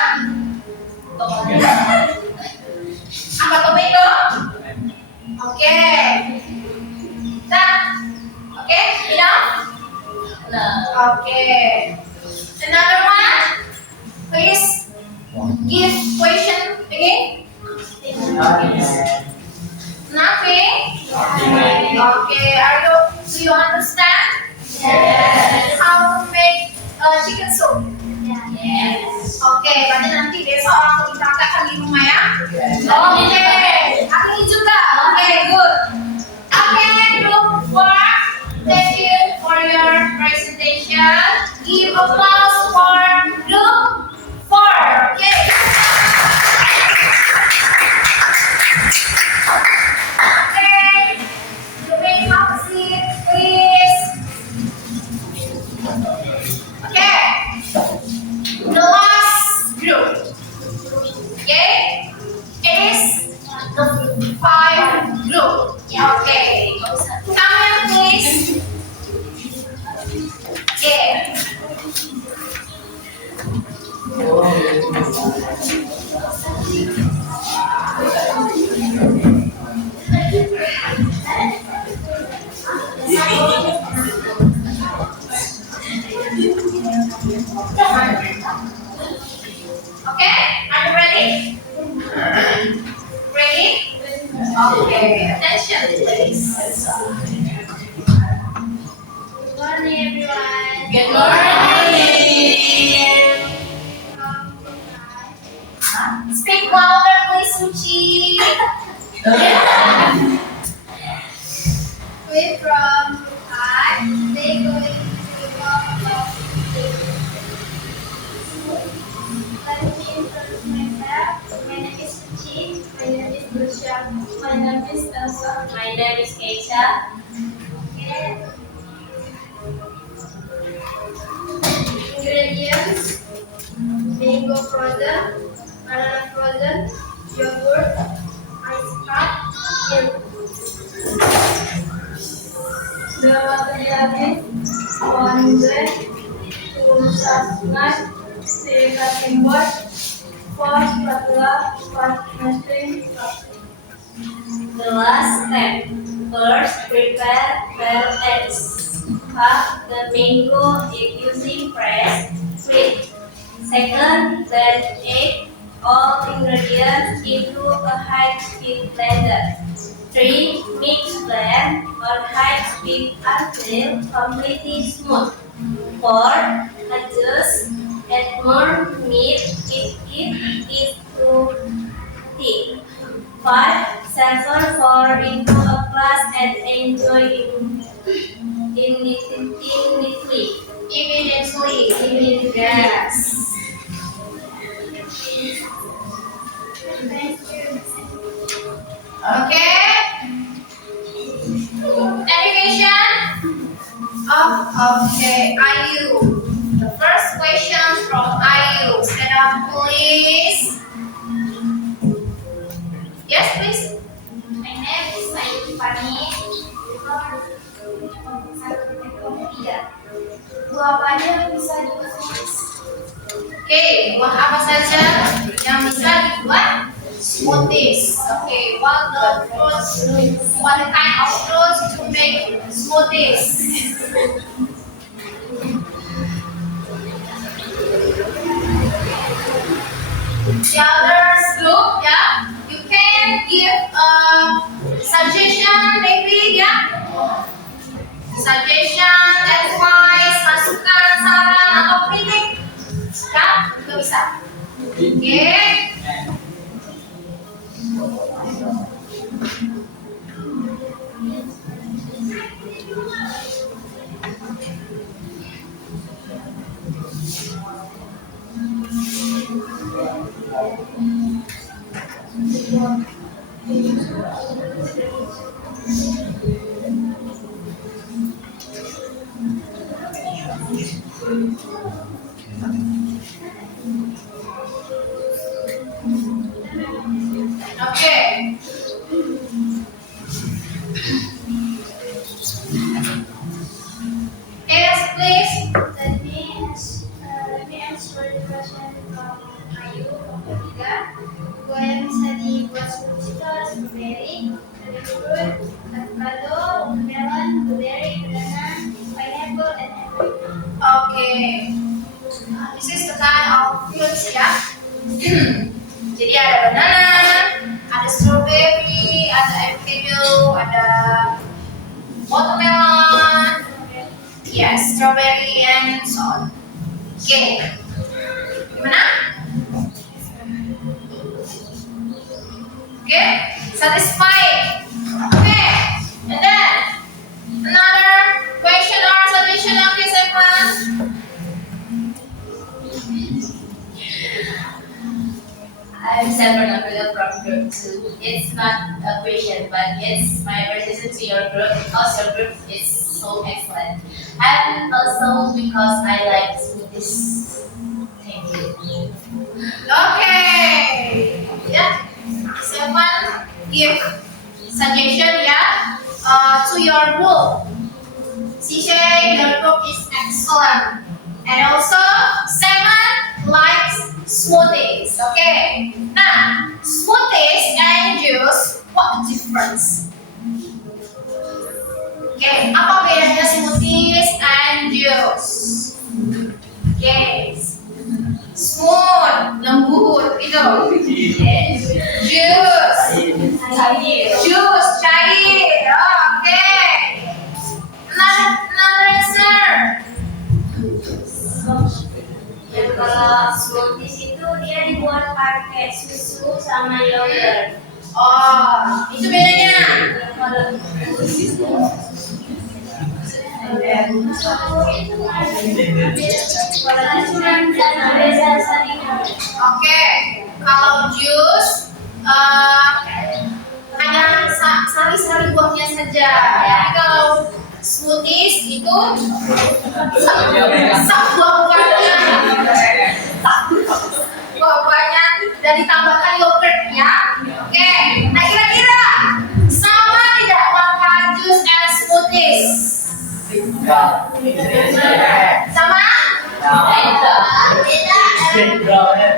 Apa tomato? Oke. Nah, oke, enough? Oke. Another one, please give question again. Nothing. Okay. Do you understand? Yes. How to make chicken soup? Yes. Oke, berarti nanti besok langsung dipraktekkan di rumah ya. Oke, hari ini juga. Oke, good. Oke, group 4. Thank you for your presentation. Give applause for group 4. Okay. Okay, you may have a seat, please. Okay. The last group, okay, it is the 5 group. Okay, come here please. Okay. Okay, are you ready? Ready? Okay, attention please. Good morning, everyone. Good morning. Speak louder please, Suci. We're from Wuhan. Today going to talk about food. Let me introduce myself. My name is Suci. My name is Lucia. My name is Elsa. My name is Keisha. Okay. Ingredients: mango frozen, banana frozen, yogurt, ice cream, milk. The materials: 1 bread, 2 nut, 3 cutting board, 4 spatula, 1 measuring cup. The last step. First, prepare 12 eggs. Half the mango using fresh fruit. Second, blend egg all ingredients into a high-speed blender. 3. Mix blend on high speed until completely smooth. 4. Adjust, add more meat if it is too thick. 5. Sample pour into a glass and enjoy immediately. Immediately. Yes. Thank you. Okay. Education. Okay. IU. The first question from IU. Stand up, please. Yes, please. My name is Ayu Fani. Buah apa aja yang bisa ditumis? Oke, buah apa saja yang bisa dibuat smoothies? Okay, what kind of fruits to make smoothies? The others group, yeah, you can give a suggestion, maybe, yeah. Suggestion, advice, masukan, saran, atau kritik, ya, juga bisa. Oke. Okay. Yes, please. Let me answer the question from Ayu Tiga. When study was musical, strawberry, fruit, avocado, melon, blueberry, banana, pineapple, and apple. Okay. This is the kind of fruits ya. Jadi ada banana, ada strawberry, ada avocado, ada watermelon, yes, strawberry and so on. Okay. Gimana? Okay, satisfied. Okay, and then another question or solution of this one. I'm Sam Bernardo from Group 2. It's not a question, but it's my appreciation to your group because your group is so excellent. And also because I like smoothies. Thank you. Okay. Yeah. Seven give suggestion to your group. She say your group is excellent. And also seven likes smoothies. Okay. Now smoothies and juice, what difference? Okay. Apa bedanya smoothies and juice? Okay. Smooth, lembut, gitu. Juice, juice, cair. Oke. Another answer. Ya, kalau smoothies itu dia dibuat pakai susu sama yogurt. Oh, itu bedanya. Oke, kalau jus hanya sari-sari buahnya saja. Jadi kalau smoothies itu sak buah-buahnya, buah-buahnya dan ditambahkan yogurt ya. Oke, nah kira-kira sama tidak maka jus and smoothies? Sama?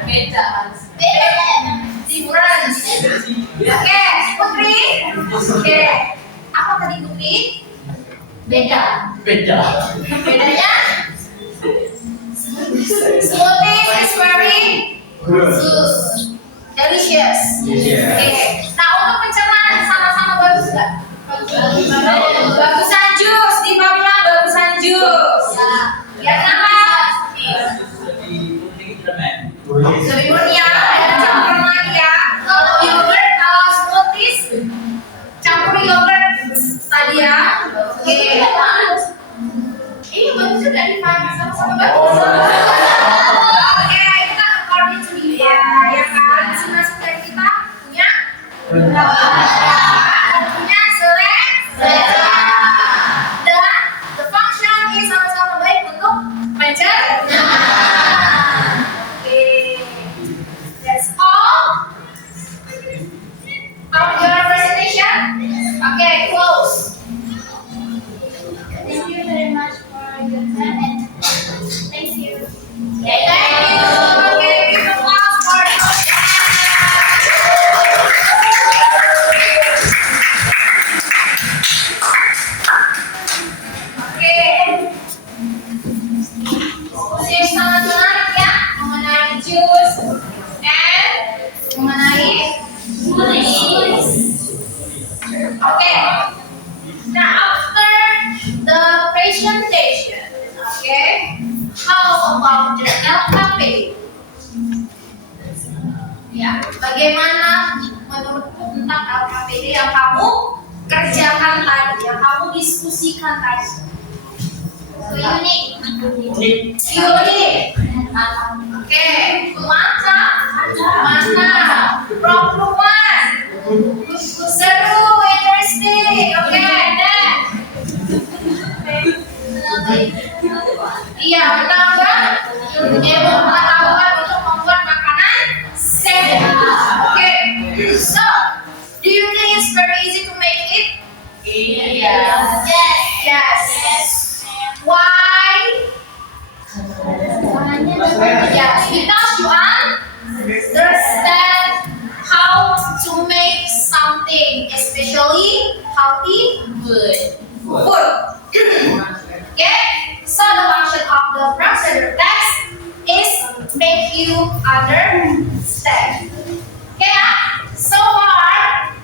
Beda. Difference. Oke, Putri. Oke, apa tadi Putri? Beda. Bedanya? Smoothies is very delicious. Oke, nah untuk pencernaan sama-sama bagus nggak? Bagusan jus, di bilang bagusan jus. Ya kenapa? Lebih murni ya, ada campuran lagi ya. Kalau yogurt, kalau smoothies, campur yogurt tadi ya. Oke. Ini bagus juga di sama-sama bagus. Oke, kita according to dia, ya kan? Masing-masing dari kita punya punya selera. Dan the function ini sama-sama baik untuk pencernaan. Oke, that's all of your presentation. Okay, close. Thank you very much for your time and thank you. Okay, thank you. Okay, give applause for Oke. Yang sangat menarik ya mengenai jus and mengenai smoothies. Okay. Now after the presentation, okay, how about the LKP? Ya, bagaimana menurutmu tentang LKPD yang kamu kerjakan tadi, yang kamu diskusikan tadi? Unik. Oke, mantap. make you understand. Okay, so far,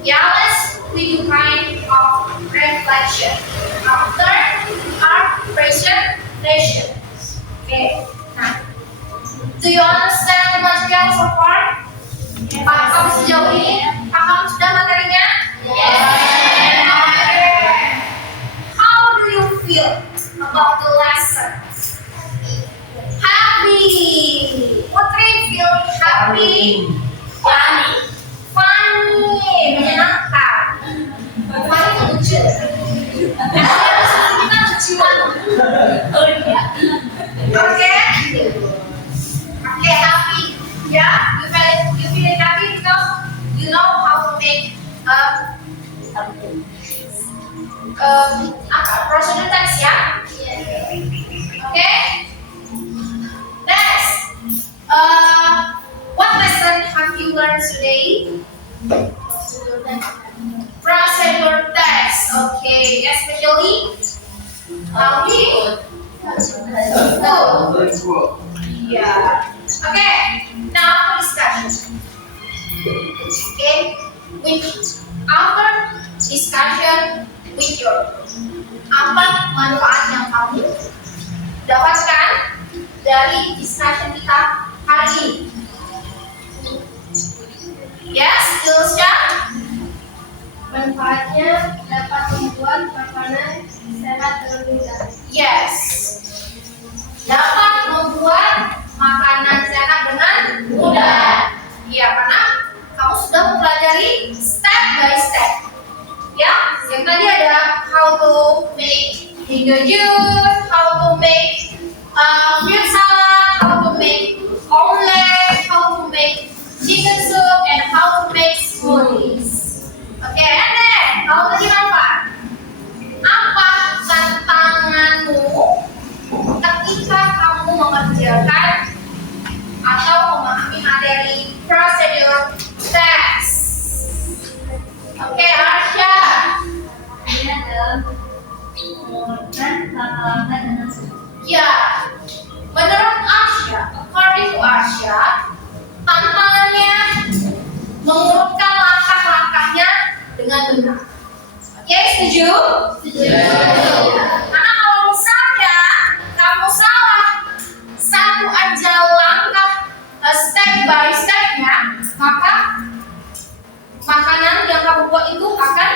yeah, let's do kind of reflection after our presentation. Okay, now, do you understand the material so far? Paham sejauh ini? Paham sudah materinya? How do you feel about the lesson? Happy. Putri feel happy. Funny. Menyenangkan. Funny itu lucu. Kita lucuan. Oke. Oke, happy. Ya, you feel happy because you know how to make procedure text ya. Oke. Next, what lesson have you learned today? Procedure text. Okay, especially how we food. Yeah. Okay. Now discussion. Okay. After discussion with your apa manfaat yang kamu dapatkan dari discussion kita hari ini? Yes, Ilsha? Manfaatnya dapat membuat makanan sehat dan mudah. Yes. Dapat membuat makanan sehat dengan mudah. Iya, karena kamu sudah mempelajari step by step. Ya, yang tadi ada how to make mango juice, how to make fruit salad, how to make omelet, how to make chicken soup, and how to make smoothies. Oke, and then kalau tadi apa tantanganmu ketika kamu mengerjakan atau memahami materi procedure text? Oke, Arsya. Ini adalah mengumpulkan lama-lama dengan Ya, menurut Arsya, according to Arsya, tantangannya mengurutkan langkah-langkahnya dengan benar. Oke, setuju? Setuju. Karena kalau misalnya kamu salah satu aja langkah step by stepnya, maka makanan yang kamu buat itu akan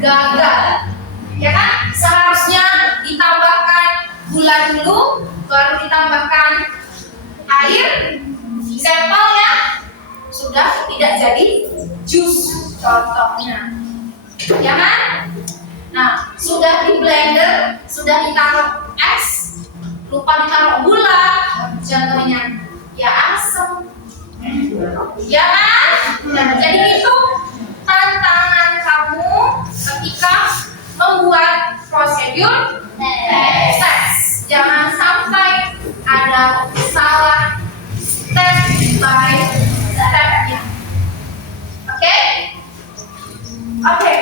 gagal. Ya kan? Seharusnya ditambahkan gula dulu, baru ditambahkan air. Sampelnya sudah tidak jadi jus contohnya. Ya kan? Nah, sudah di blender, sudah ditaruh es, lupa ditaruh gula, contohnya ya asam. Ya kan? Nah, jadi itu tantangan kamu ketika membuat prosedur tes. Jangan sampai ada salah step by stepnya. Oke? Oke.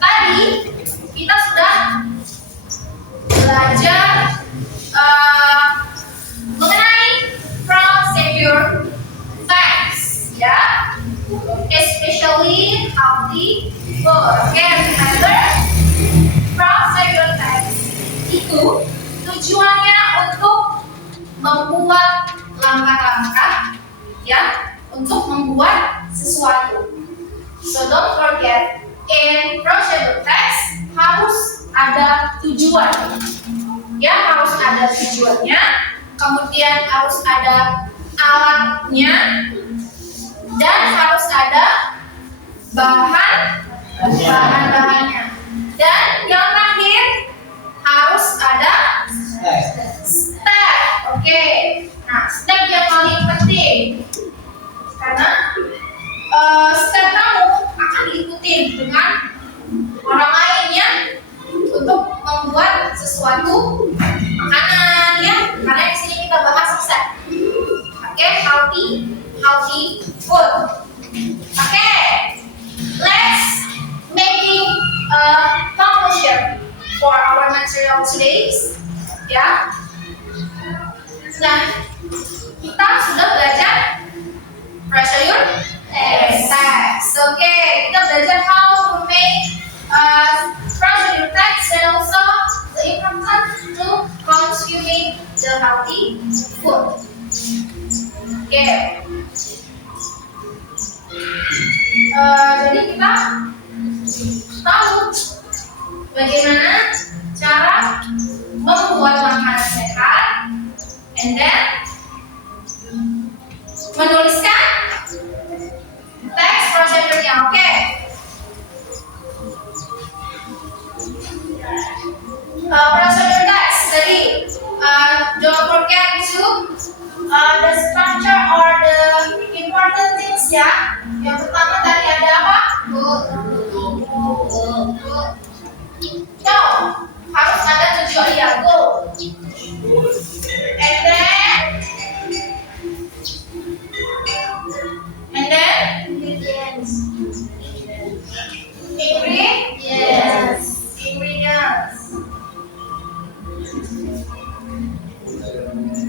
Tadi kita sudah belajar mengenai procedure text, ya, especially how the word. Okay, remember, procedure text itu tujuannya untuk membuat langkah-langkah, ya, untuk membuat sesuatu. So don't forget, in procedure text harus ada tujuan, ya, harus ada tujuannya. Kemudian harus ada alatnya dan harus ada bahan-bahannya. Dan yang terakhir harus ada step. Oke. Nah, step yang paling penting karena step kamu akan diikuti dengan orang lainnya untuk membuat sesuatu makanan, ya, karena di sini kita bahas step. Oke, healthy food. Oke, let's making a conclusion for our material today. Ya, Nah, kita sudah belajar procedure text. Oke, kita belajar how to make procedure text and also the importance to consuming the healthy food. Oke. Jadi kita tahu bagaimana cara membuat makanan sehat, and then menuliskan teks procedure-nya. Oke. Procedure text. Jadi don't forget to the structure or the important things ya. Yang pertama tadi ada apa? No, harus ada tujuan ya. Go. And then ingredients.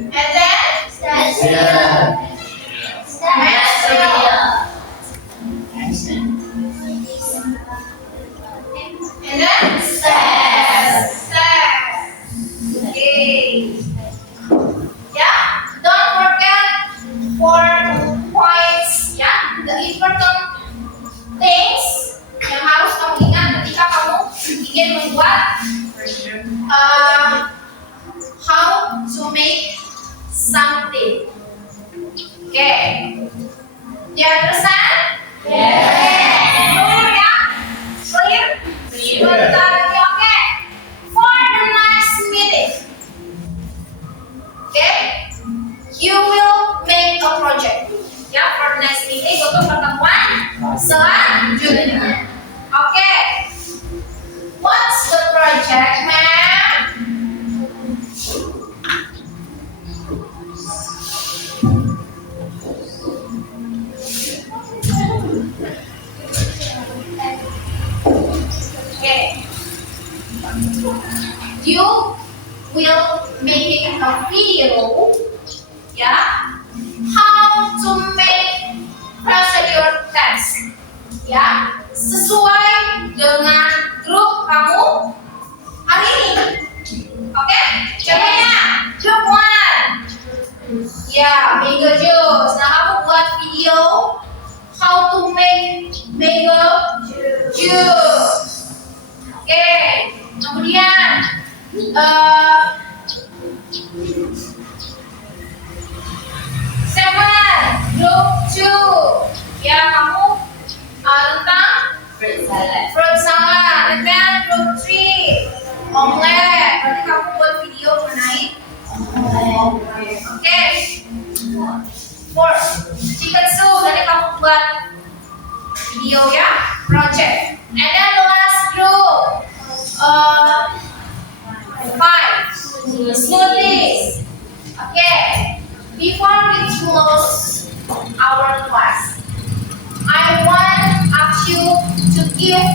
And then and then steps. Okay. Yeah, don't forget 4 points. Ya, the important things yang harus kamu ingat ketika kamu ingin membuat how to make something. Okay. Do you understand? Clear ya? Clear? Sebentar lagi, oke. For the next meeting, okay, you will make a project. Ya, for the next meeting untuk pertemuan selanjutnya. Oke. What's the project, ma'am? Okay. You will make a video, ya, how to make procedure test, ya, sesuai dengan grup kamu hari ini. Oke, contohnya grup 1, ya, mango juice. Nah, kamu buat video how to make mango juice. Oke, kemudian seven, group 2, ya, kamu tentang fruit salad. And then group 3, omelet. Berarti kamu buat video mengenai omelet. Oke. 4, chicken soup. Tadi kamu buat video ya, project. And then the last group 5, smoothies. Okay, before we close our class, I want ask you to give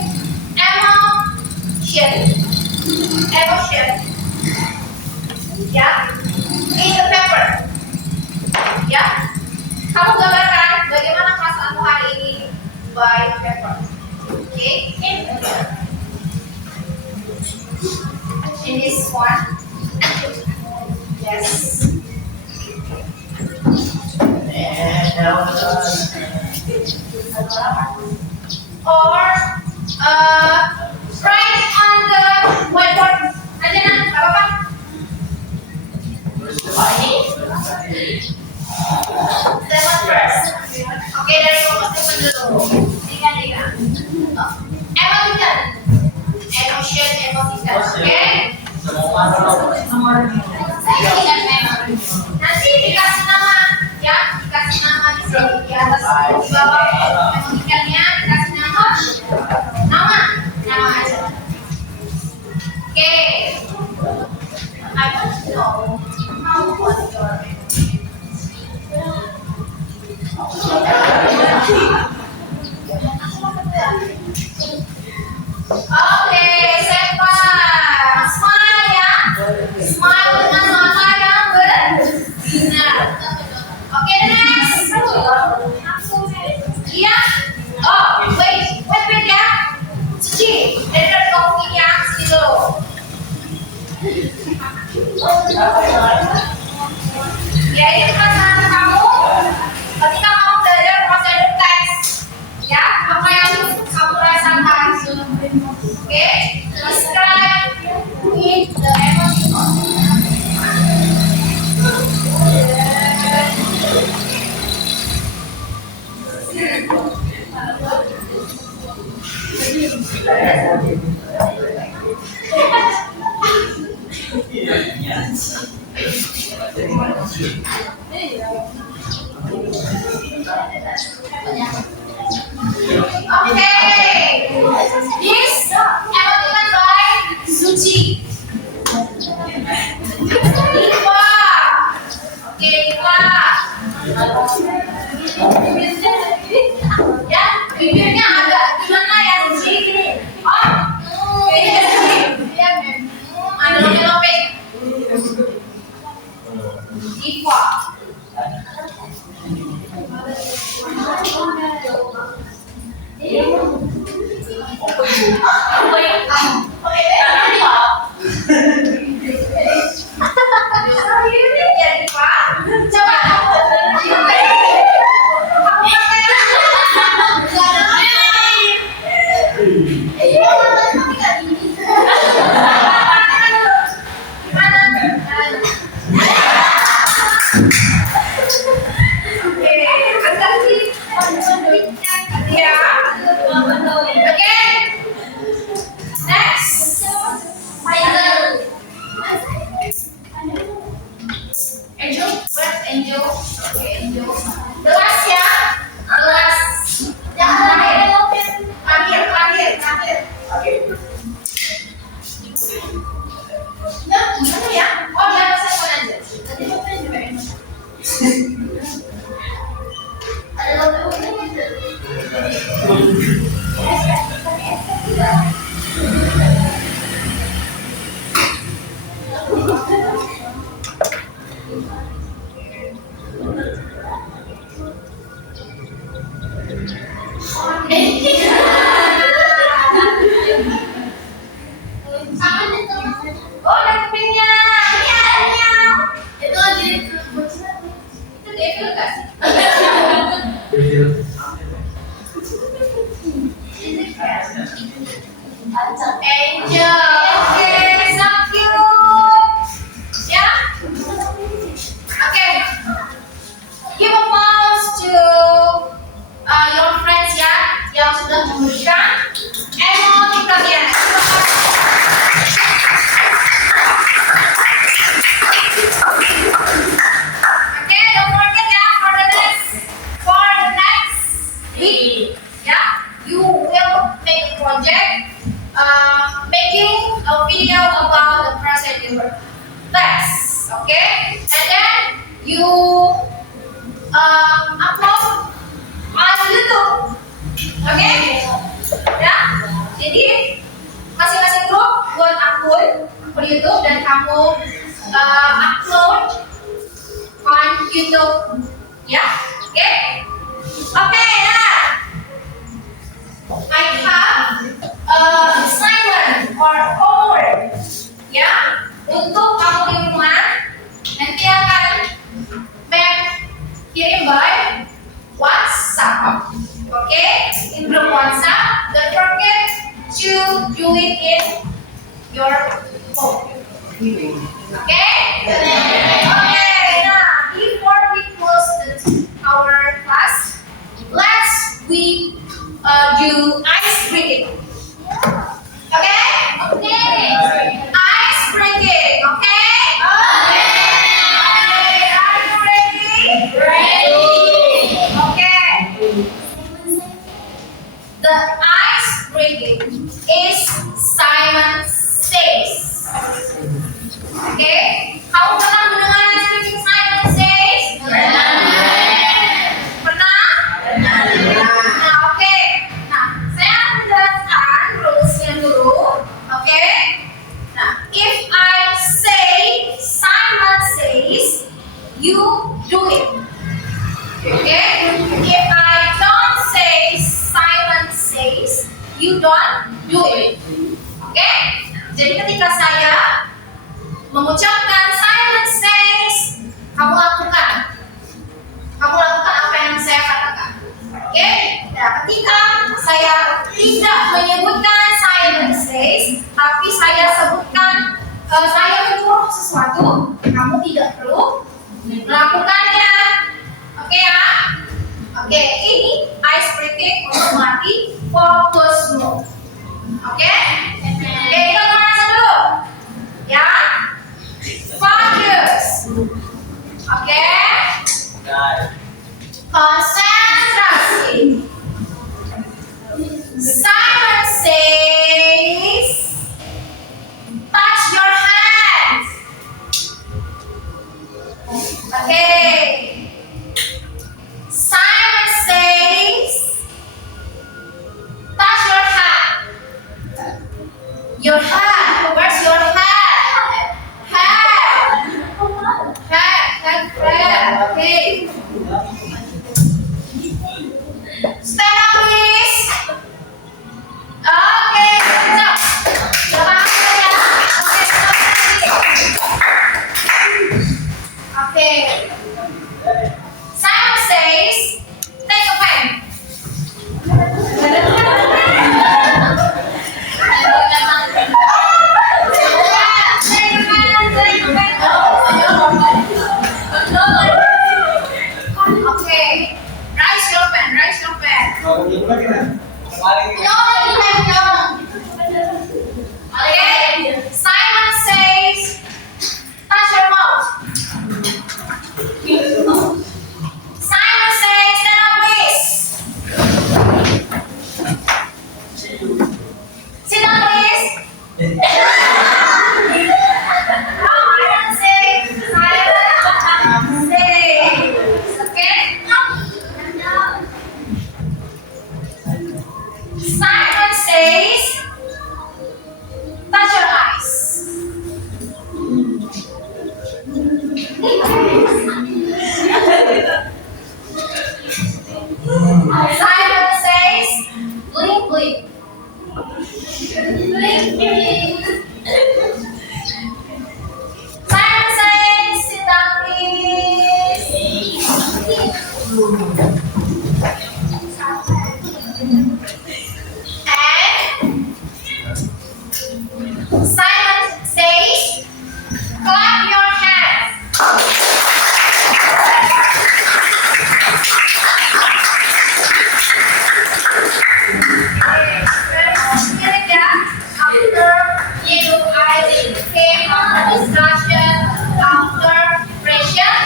emotion, ya, in the paper, ya. Kamu gambarkan bagaimana perasaanmu hari ini by paper. Okay, in this one, yes. Or write it on the whiteboard. Aja nak, nggak apa-apa. Stephen first. Oke, dari kamu Stephen dulu. Tiga. Emotion. Oke. Saya ingat memang. Nanti dikasih nama, ya, dikasih nama di sini di atas di bawah emotionnya dikasih nama aja. Oke. I want to know how was your Oke, Sepa, smile ya, smile dengan mata yang Oke, kita. Ya, bibirnya agak gimana ya? Sini gini. Oh, ini ke sini. Ya, ada lope-lope. Ipa. Oke. Okay. Simon says, touch your mouth. Simon says, stand up, please. Sit down, please. Simon says, Simon says, okay? Simon says, touch your eyes. Simon says, blink, blink. Blink, blink. Simon says, sit down, please. And Simon says, clap your hands. After you, I will came on the discussion after pressure.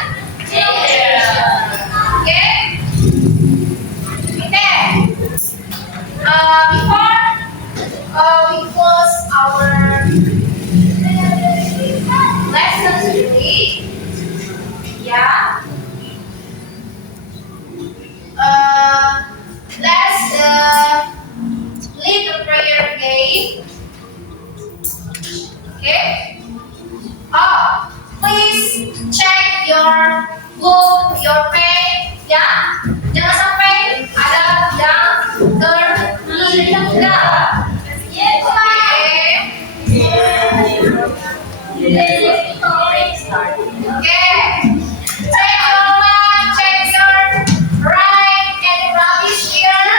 Okay? Okay. Before we close our lesson today, yeah. Let's lead the prayer again. Okay? Please check your book, your pen, ya. Jangan sampai ada yang tertinggal. Okay. Check your left, check your right, and rubbish here.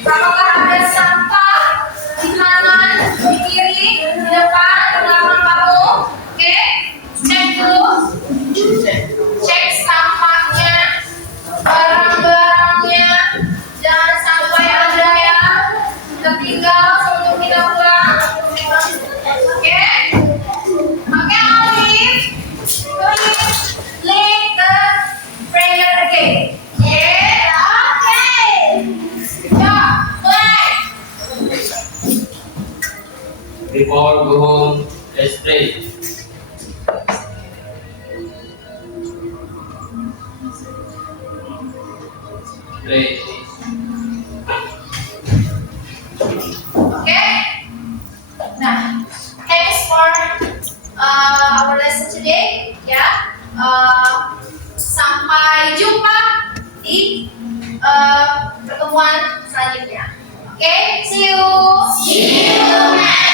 Apakah ada sampah di kanan, di kiri, di depan, di belakang kamu? Oke, cek dulu. Cek sampahnya, barang-barangnya. Jangan sampai ada yang tertinggal sebelum kita pulang. Oke? Oke, Alif. Please lead the prayer again. Yeah, okay. Yeah, play. Before go home, let's pray. Pray. Okay. Nah, thanks for our lesson today. Ya. Sampai jumpa di pertemuan selanjutnya. Okay, see you. See you.